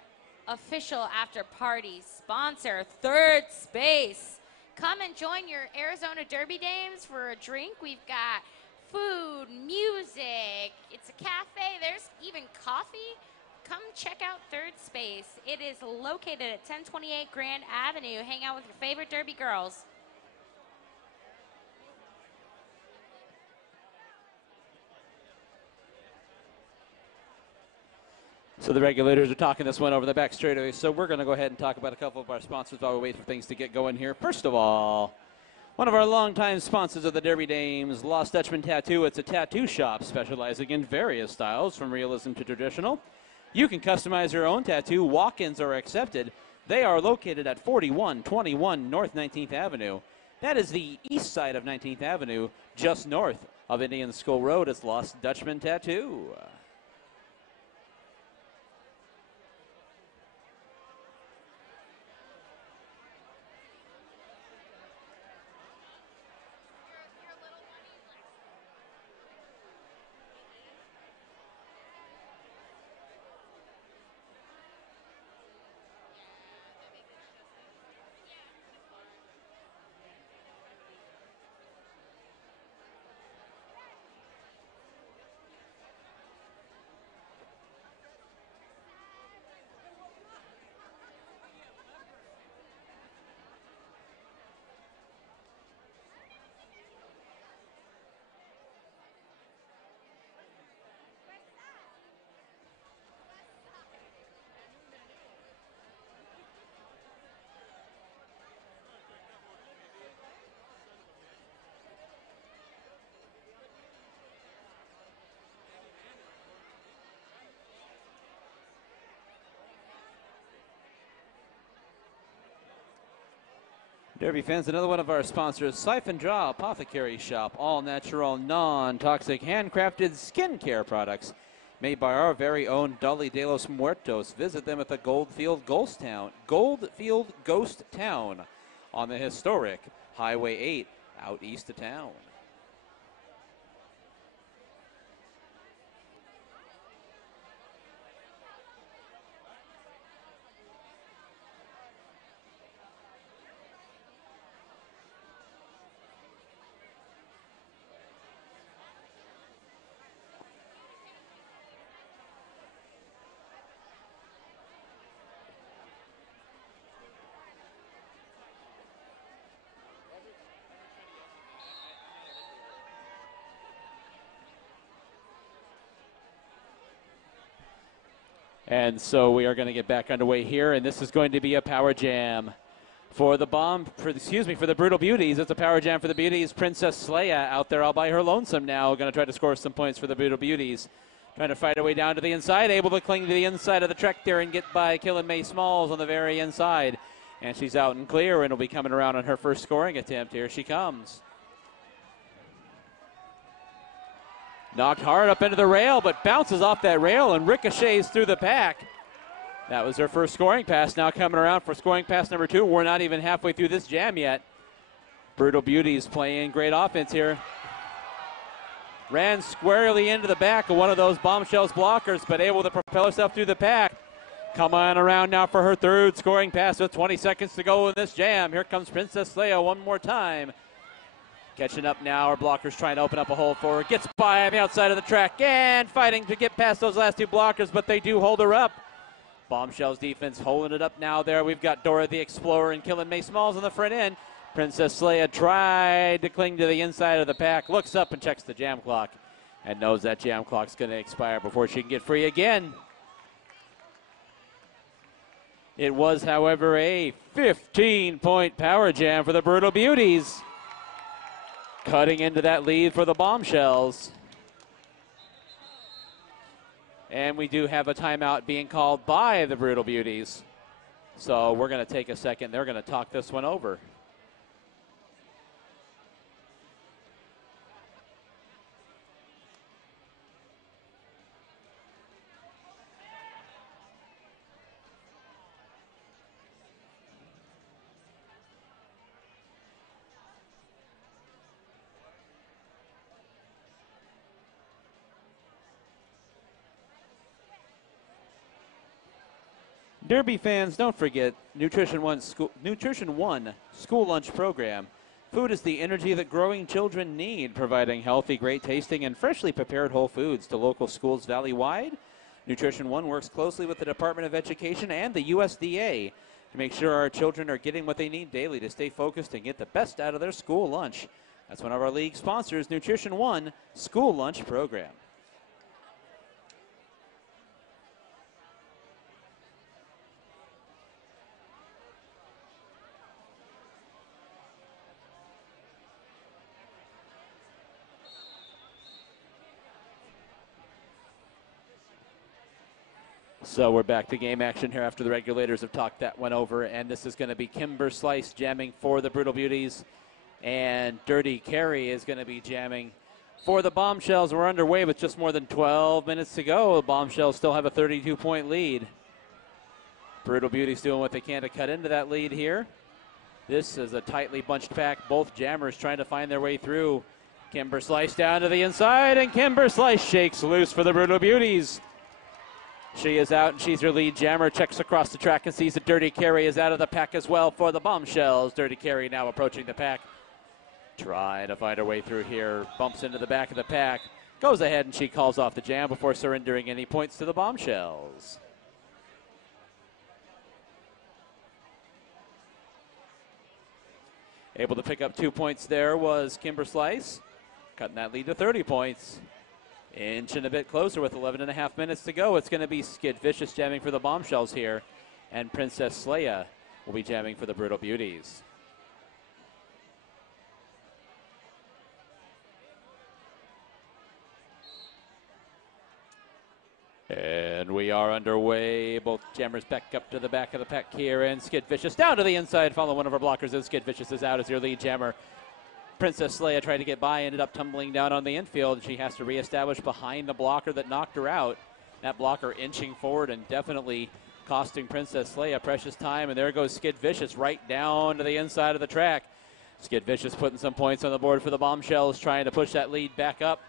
official after party sponsor, Third Space. Come and join your Arizona Derby Dames for a drink. We've got food, music, it's a cafe, there's even coffee. Come check out Third Space. It is located at 1028 Grand Avenue. Hang out with your favorite Derby girls. So the regulators are talking this one over the back straightaway, so we're going to go ahead and talk about a couple of our sponsors while we wait for things to get going here. First of all, one of our longtime sponsors of the Derby Dames, Lost Dutchman Tattoo. It's a tattoo shop specializing in various styles from realism to traditional. You can customize your own tattoo. Walk-ins are accepted. They are located at 4121 North 19th Avenue. That is the east side of 19th Avenue, just north of Indian School Road. It's Lost Dutchman Tattoo. Derby fans, another one of our sponsors, Siphon Draw Apothecary Shop, all natural, non-toxic, handcrafted skincare products made by our very own Dolly de los Muertos. Visit them at the Goldfield Ghost Town on the historic Highway 8 out east of town. And so we are going to get back underway here, and this is going to be a power jam for the for the Brutal Beauties. It's a power jam for the Beauties. Princess Leia out there all by her lonesome now, going to try to score some points for the Brutal Beauties. Trying to fight her way down to the inside, able to cling to the inside of the track there and get by Killing May Smalls on the very inside. And she's out and clear, and will be coming around on her first scoring attempt. Here she comes. Knocked hard up into the rail, but bounces off that rail and ricochets through the pack. That was her first scoring pass. Now coming around for scoring pass number 2. We're not even halfway through this jam yet. Brutal Beauties playing great offense here. Ran squarely into the back of one of those Bombshells blockers, but able to propel herself through the pack. Come on around now for her third scoring pass with 20 seconds to go in this jam. Here comes Princess Leia one more time. Catching up now, our blockers trying to open up a hole for her. Gets by on the outside of the track and fighting to get past those last two blockers, but they do hold her up. Bombshells defense holding it up now there. We've got Dora the Explorer and Killing May Smalls on the front end. Princess Leia tried to cling to the inside of the pack, looks up and checks the jam clock and knows that jam clock's going to expire before she can get free again. It was, however, a 15-point power jam for the Brutal Beauties, cutting into that lead for the Bombshells. And we do have a timeout being called by the Brutal Beauties. So we're going to take a second. They're going to talk this one over. Derby fans, don't forget Nutrition One school lunch program. Food is the energy that growing children need, providing healthy, great tasting, and freshly prepared whole foods to local schools valley-wide. Nutrition One works closely with the Department of Education and the USDA to make sure our children are getting what they need daily to stay focused and get the best out of their school lunch. That's one of our league sponsors, Nutrition One School Lunch Program. So we're back to game action here after the regulators have talked that one over, and this is going to be Kimber Slice jamming for the Brutal Beauties, and Dirty Carey is going to be jamming for the Bombshells. We're underway with just more than 12 minutes to go. The Bombshells still have a 32-point lead. Brutal Beauties doing what they can to cut into that lead here. This is a tightly bunched pack. Both jammers trying to find their way through. Kimber Slice down to the inside, and Kimber Slice shakes loose for the Brutal Beauties. She is out, and she's her lead jammer. Checks across the track and sees that Dirty Carey is out of the pack as well for the Bombshells. Dirty Carey now approaching the pack. Trying to find her way through here. Bumps into the back of the pack. Goes ahead, and she calls off the jam before surrendering any points to the Bombshells. Able to pick up 2 points there was Kimber Slice, cutting that lead to 30 points. Inching a bit closer with 11.5 minutes to go. It's going to be Skid Vicious jamming for the Bombshells here, and Princess Leia will be jamming for the Brutal Beauties. And we are underway. Both jammers back up to the back of the pack here, and Skid Vicious down to the inside. Follow one of our blockers as Skid Vicious is out as your lead jammer. Princess Leia tried to get by, ended up tumbling down on the infield. She has to reestablish behind the blocker that knocked her out. That blocker inching forward and definitely costing Princess Leia precious time. And there goes Skid Vicious right down to the inside of the track. Skid Vicious putting some points on the board for the Bombshells, trying to push that lead back up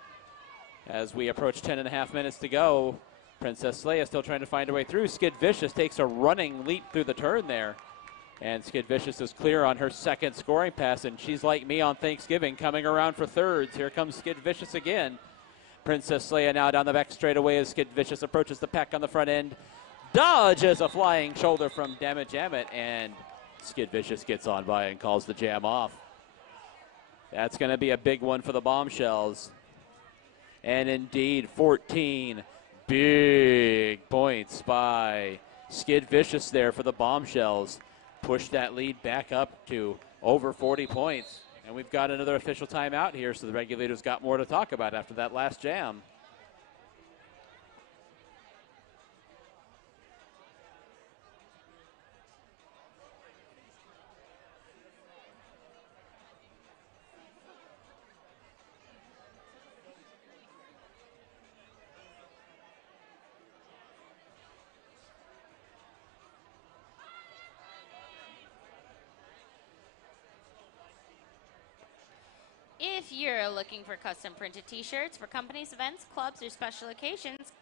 as we approach 10.5 minutes to go. Princess Leia still trying to find her way through. Skid Vicious takes a running leap through the turn there. And Skid Vicious is clear on her second scoring pass, and she's like me on Thanksgiving, coming around for thirds. Here comes Skid Vicious again. Princess Leia now down the back straightaway as Skid Vicious approaches the pack on the front end. Dodges a flying shoulder from Dammit Jammit, and Skid Vicious gets on by and calls the jam off. That's going to be a big one for the Bombshells. And indeed, 14 big points by Skid Vicious there for the Bombshells. Push that lead back up to over 40 points. And we've got another official timeout here, so the regulators got more to talk about after that last jam. If you're looking for custom printed t-shirts for companies, events, clubs, or special occasions,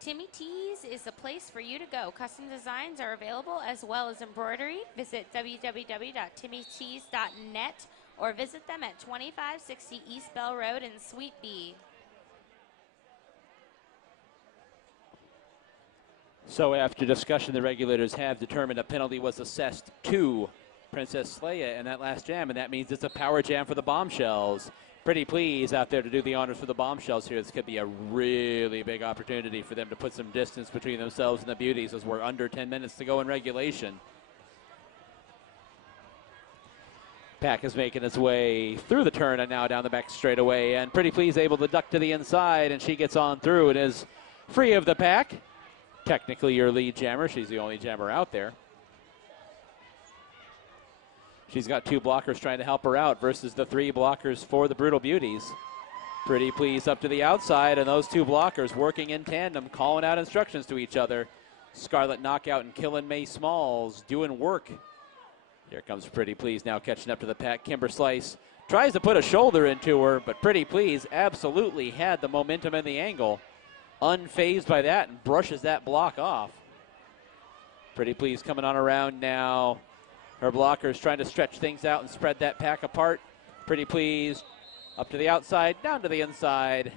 Timmy Tees is the place for you to go. Custom designs are available as well as embroidery. Visit www.timmytees.net or visit them at 2560 East Bell Road in Suite B. So after discussion, the regulators have determined a penalty was assessed to Princess Leia in that last jam, and that means it's a power jam for the Bombshells. Pretty pleased out there to do the honors for the Bombshells here. This could be a really big opportunity for them to put some distance between themselves and the Beauties, as we're under 10 minutes to go in regulation. Pack is making its way through the turn and now down the back straightaway, and Pretty Please able to duck to the inside, and she gets on through and is free of the pack. Technically your lead jammer. She's the only jammer out there. She's got 2 blockers trying to help her out versus the 3 blockers for the Brutal Beauties. Pretty Please up to the outside, and those 2 blockers working in tandem, calling out instructions to each other. Scarlet Knockout and Killin' May Smalls doing work. Here comes Pretty Please now catching up to the pack. Kimber Slice tries to put a shoulder into her, but Pretty Please absolutely had the momentum and the angle. Unfazed by that and brushes that block off. Pretty Please coming on around now. Her blockers trying to stretch things out and spread that pack apart. Pretty Please up to the outside, down to the inside.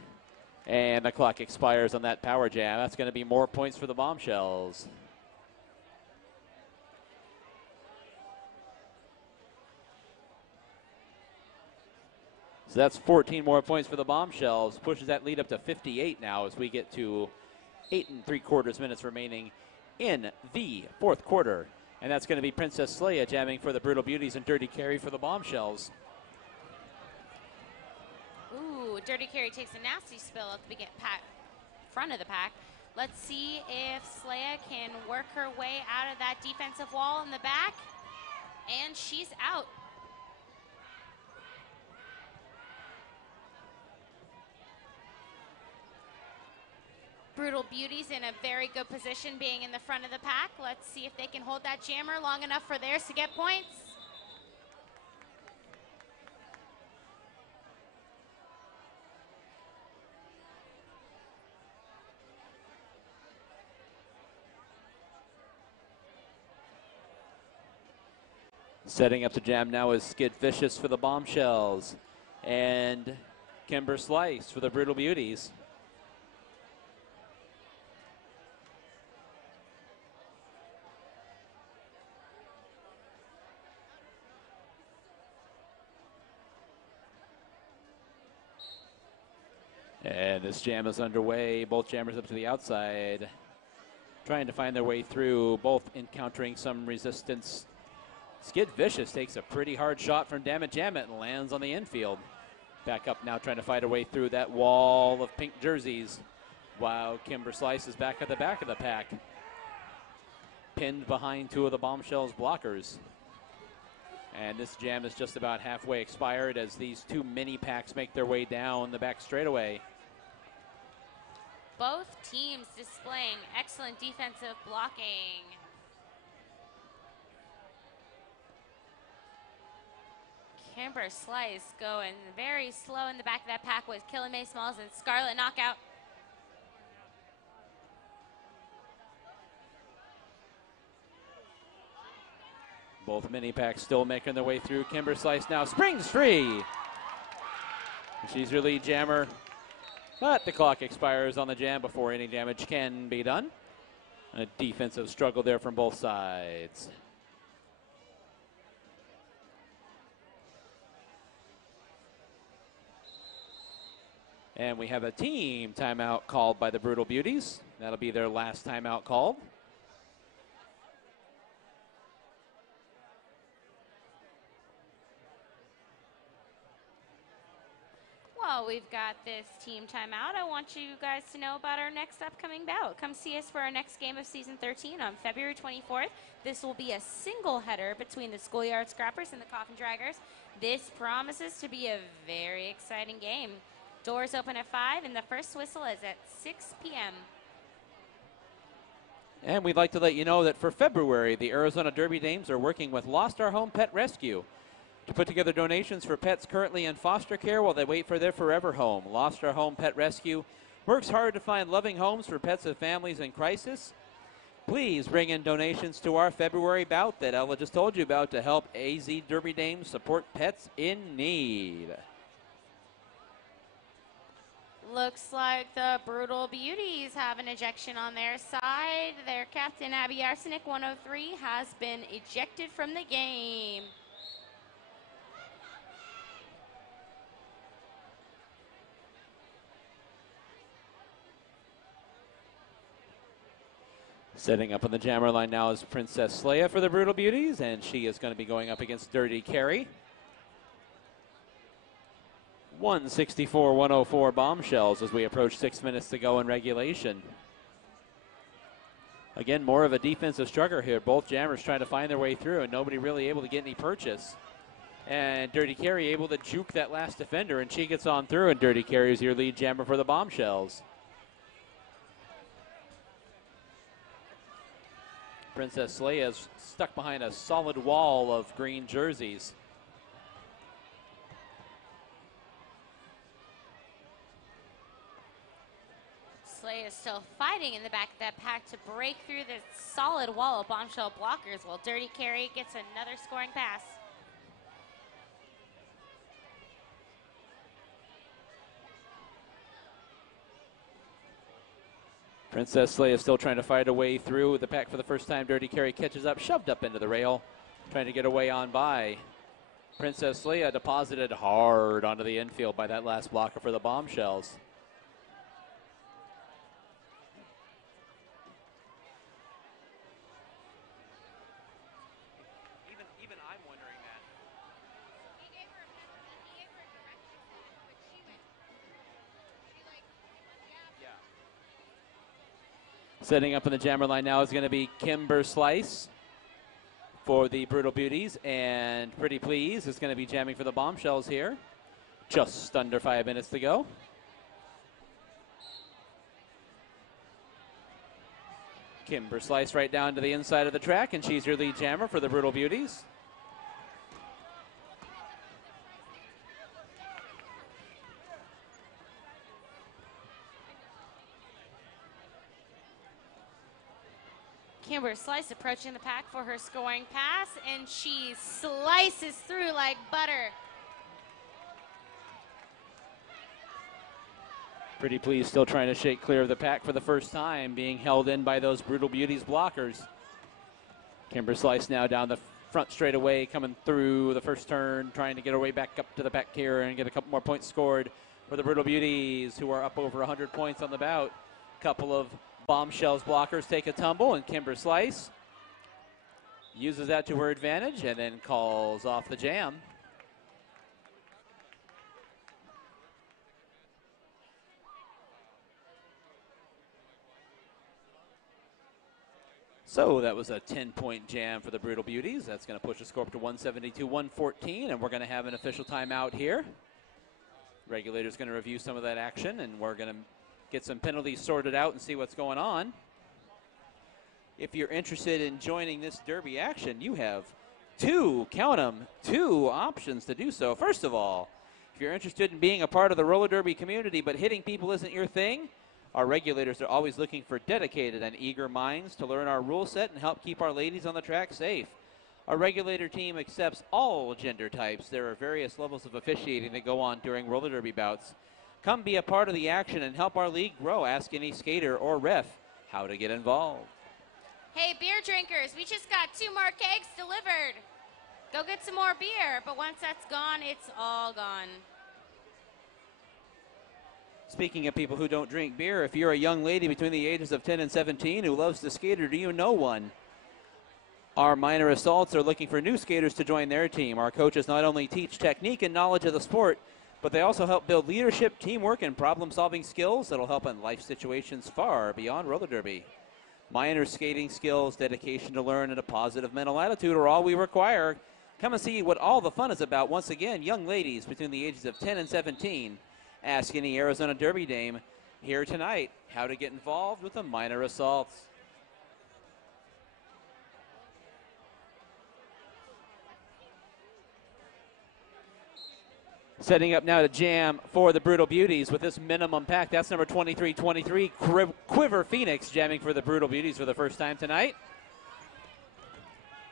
And the clock expires on that power jam. That's going to be more points for the Bombshells. So that's 14 more points for the Bombshells. Pushes that lead up to 58 now as we get to 8 3/4 minutes remaining in the 4th quarter. And that's going to be Princess Leia jamming for the Brutal Beauties and Dirty Carry for the Bombshells. Ooh, Dirty Carry takes a nasty spill at the front of the pack. Let's see if Leia can work her way out of that defensive wall in the back. And she's out. Brutal Beauties in a very good position being in the front of the pack. Let's see if they can hold that jammer long enough for theirs to get points. Setting up the jam now is Skid Vicious for the Bombshells and Kimber Slice for the Brutal Beauties. And this jam is underway. Both jammers up to the outside, trying to find their way through, both encountering some resistance. Skid Vicious takes a pretty hard shot from Dammit Jammit and lands on the infield. Back up now, trying to fight her way through that wall of pink jerseys, while Kimber Slice is back at the back of the pack, pinned behind 2 of the Bombshells blockers. And this jam is just about halfway expired as these 2 mini packs make their way down the back straightaway. Both teams displaying excellent defensive blocking. Kimber Slice going very slow in the back of that pack with Killin' May Smalls and Scarlet Knockout. Both mini packs still making their way through. Kimber Slice now springs free. She's your lead jammer, but the clock expires on the jam before any damage can be done. A defensive struggle there from both sides. And we have a team timeout called by the Brutal Beauties. That'll be their last timeout called. While we've got this team timeout, I want you guys to know about our next upcoming bout. Come see us for our next game of Season 13 on February 24th. This will be a single header between the Schoolyard Scrappers and the Coffin Draggers. This promises to be a very exciting game. Doors open at 5, and the first whistle is at 6 p.m. And we'd like to let you know that for February, the Arizona Derby Dames are working with Lost Our Home Pet Rescue to put together donations for pets currently in foster care while they wait for their forever home. Lost Our Home Pet Rescue works hard to find loving homes for pets of families in crisis. Please bring in donations to our February bout that Ella just told you about to help AZ Derby Dames support pets in need. Looks like the Brutal Beauties have an ejection on their side. Their captain, Abby Arsenic 103, has been ejected from the game. Setting up on the jammer line now is Princess Leia for the Brutal Beauties, and she is going to be going up against Dirty Carrie. 164-104 Bombshells as we approach 6 minutes to go in regulation. Again, more of a defensive struggle here. Both jammers trying to find their way through, and nobody really able to get any purchase. And Dirty Carrie able to juke that last defender, and she gets on through, and Dirty Carrie is your lead jammer for the Bombshells. Princess Leia is stuck behind a solid wall of green jerseys. Slay is still fighting in the back of that pack to break through the solid wall of Bombshell blockers, while Dirty Carrie gets another scoring pass. Princess Leia is still trying to fight a way through the pack for the first time. Dirty Carrie catches up, shoved up into the rail, trying to get away on by. Princess Leia deposited hard onto the infield by that last blocker for the Bombshells. Even I'm wondering that. He gave her a direction set, but she went. She like Yeah. Setting up in the jammer line now is going to be Kimber Slice for the Brutal Beauties, and Pretty Please is going to be jamming for the Bombshells here. Just under 5 minutes to go. Kimber Slice right down to the inside of the track, and she's your lead jammer for the Brutal Beauties. Kimber Slice approaching the pack for her scoring pass, and she slices through like butter. Pretty Please still trying to shake clear of the pack for the first time, being held in by those Brutal Beauties blockers. Kimber Slice now down the front straightaway, coming through the first turn, trying to get her way back up to the pack here and get a couple more points scored for the Brutal Beauties, who are up over 100 points on the bout. Couple of Bombshells blockers take a tumble, and Kimber Slice uses that to her advantage and then calls off the jam. So that was a 10-point jam for the Brutal Beauties. That's going to push the score up to 172-114, and we're going to have an official timeout here. Regulator's going to review some of that action, and we're going to get some penalties sorted out and see what's going on. If you're interested in joining this derby action, you have two options to do so. First of all, if you're interested in being a part of the roller derby community but hitting people isn't your thing, our regulators are always looking for dedicated and eager minds to learn our rule set and help keep our ladies on the track safe. Our regulator team accepts all gender types. There are various levels of officiating that go on during roller derby bouts. Come be a part of the action and help our league grow. Ask any skater or ref how to get involved. Hey, beer drinkers, we just got 2 more kegs delivered. Go get some more beer, but once that's gone, it's all gone. Speaking of people who don't drink beer, if you're a young lady between the ages of 10 and 17 who loves to skate, or do you know one? Our minor assaults are looking for new skaters to join their team. Our coaches not only teach technique and knowledge of the sport, but they also help build leadership, teamwork, and problem-solving skills that'll help in life situations far beyond roller derby. Minor skating skills, dedication to learn, and a positive mental attitude are all we require. Come and see what all the fun is about. Once again, young ladies between the ages of 10 and 17. Ask any Arizona Derby dame here tonight how to get involved with the minor assaults. Setting up now to jam for the Brutal Beauties with this minimum pack. That's number 2323, Quiver Phoenix, jamming for the Brutal Beauties for the first time tonight.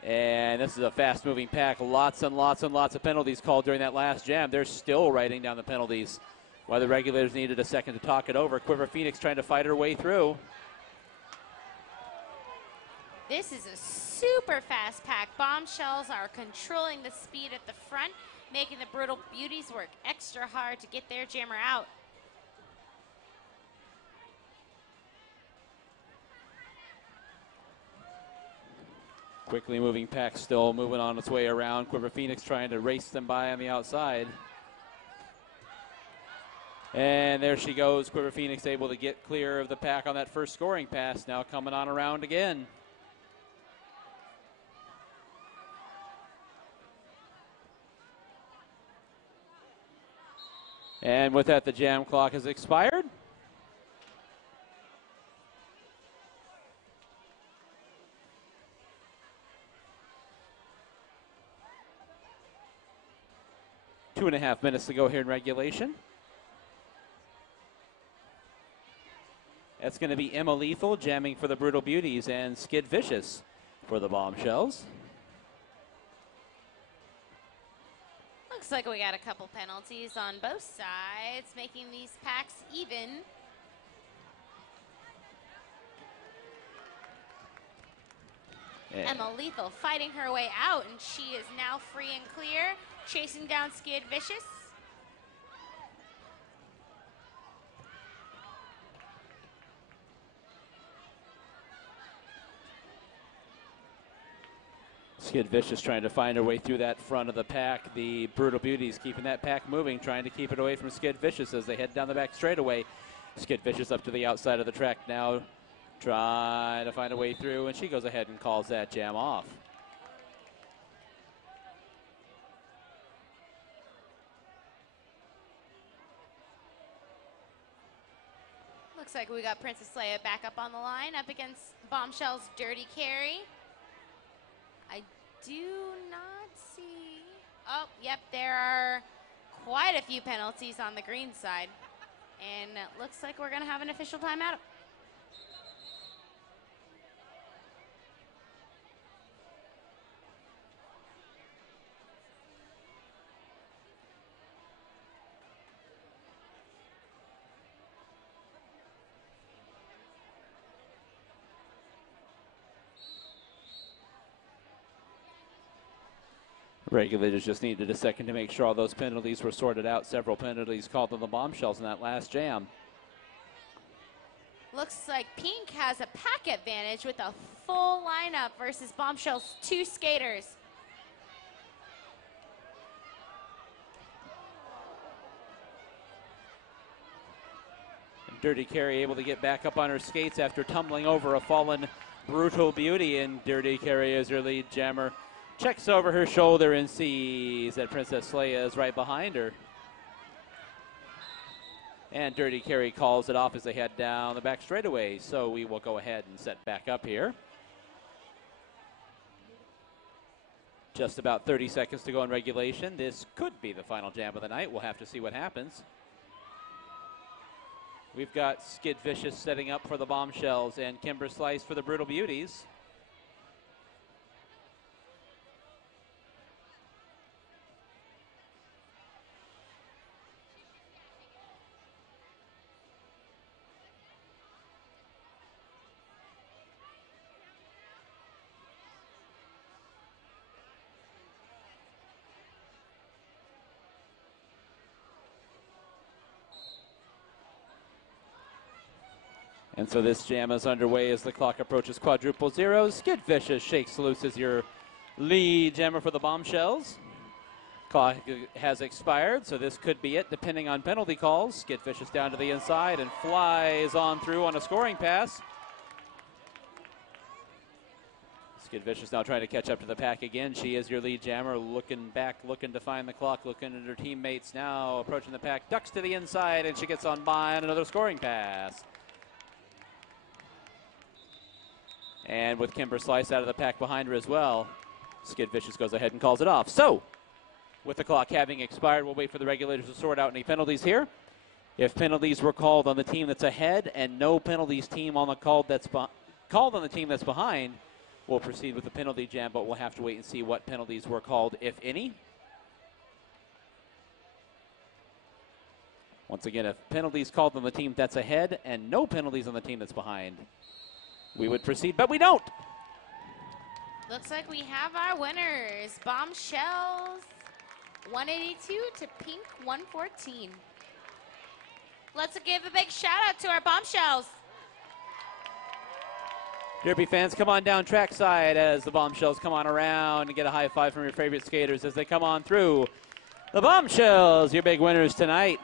And this is a fast-moving pack. Lots and lots and lots of penalties called during that last jam. They're still writing down the penalties Why the regulators needed a second to talk it over. Quiver Phoenix trying to fight her way through. This is a super fast pack. Bombshells are controlling the speed at the front, making the Brutal Beauties work extra hard to get their jammer out. Quickly moving pack still moving on its way around. Quiver Phoenix trying to race them by on the outside. And there she goes. Quiver Phoenix able to get clear of the pack on that first scoring pass. Now coming on around again. And with that, the jam clock has expired. Two and a half minutes to go here in regulation. That's going to be Emma Lethal jamming for the Brutal Beauties and Skid Vicious for the Bombshells. Looks like we got a couple penalties on both sides, making these packs even. Yeah. Emma Lethal fighting her way out, and she is now free and clear, chasing down Skid Vicious. Skid Vicious trying to find her way through that front of the pack. The Brutal Beauties keeping that pack moving, trying to keep it away from Skid Vicious as they head down the back straightaway. Skid Vicious up to the outside of the track now, trying to find a way through, and she goes ahead and calls that jam off. Looks like we got Princess Leia back up on the line, up against Bombshell's Dirty Carry. I do not see. Oh, yep, there are quite a few penalties on the green side. And it looks like we're going to have an official timeout. Regulators just needed a second to make sure all those penalties were sorted out. Several penalties called on the Bombshells in that last jam. Looks like Pink has a pack advantage with a full lineup versus Bombshell's two skaters. Dirty Carry able to get back up on her skates after tumbling over a fallen Brutal Beauty, and Dirty Carry as her lead jammer checks over her shoulder and sees that Princess Leia is right behind her. And Dirty Carry calls it off as they head down the back straightaway. So we will go ahead and set back up here. Just about 30 seconds to go in regulation. This could be the final jam of the night. We'll have to see what happens. We've got Skid Vicious setting up for the Bombshells and Kimber Slice for the Brutal Beauties. And so this jam is underway as the clock approaches quadruple zeros. Skid Vicious shakes loose as your lead jammer for the Bombshells. Clock has expired, so this could be it depending on penalty calls. Skid Vicious down to the inside and flies on through on a scoring pass. Skid Vicious now trying to catch up to the pack again. She is your lead jammer, looking back, looking to find the clock, looking at her teammates now, approaching the pack, ducks to the inside, and she gets on by on another scoring pass. And with Kimber Slice out of the pack behind her as well, Skid Vicious goes ahead and calls it off. So, with the clock having expired, we'll wait for the regulators to sort out any penalties here. If penalties were called on the team that's ahead and no penalties team on the called on the team that's behind, we'll proceed with the penalty jam, but we'll have to wait and see what penalties were called, if any. Once again, if penalties called on the team that's ahead and no penalties on the team that's behind, we would proceed, but we don't. Looks like we have our winners. Bombshells 182 to Pink 114. Let's give a big shout out to our Bombshells. Derby fans, come on down trackside as the Bombshells come on around and get a high five from your favorite skaters as they come on through. The Bombshells, your big winners tonight.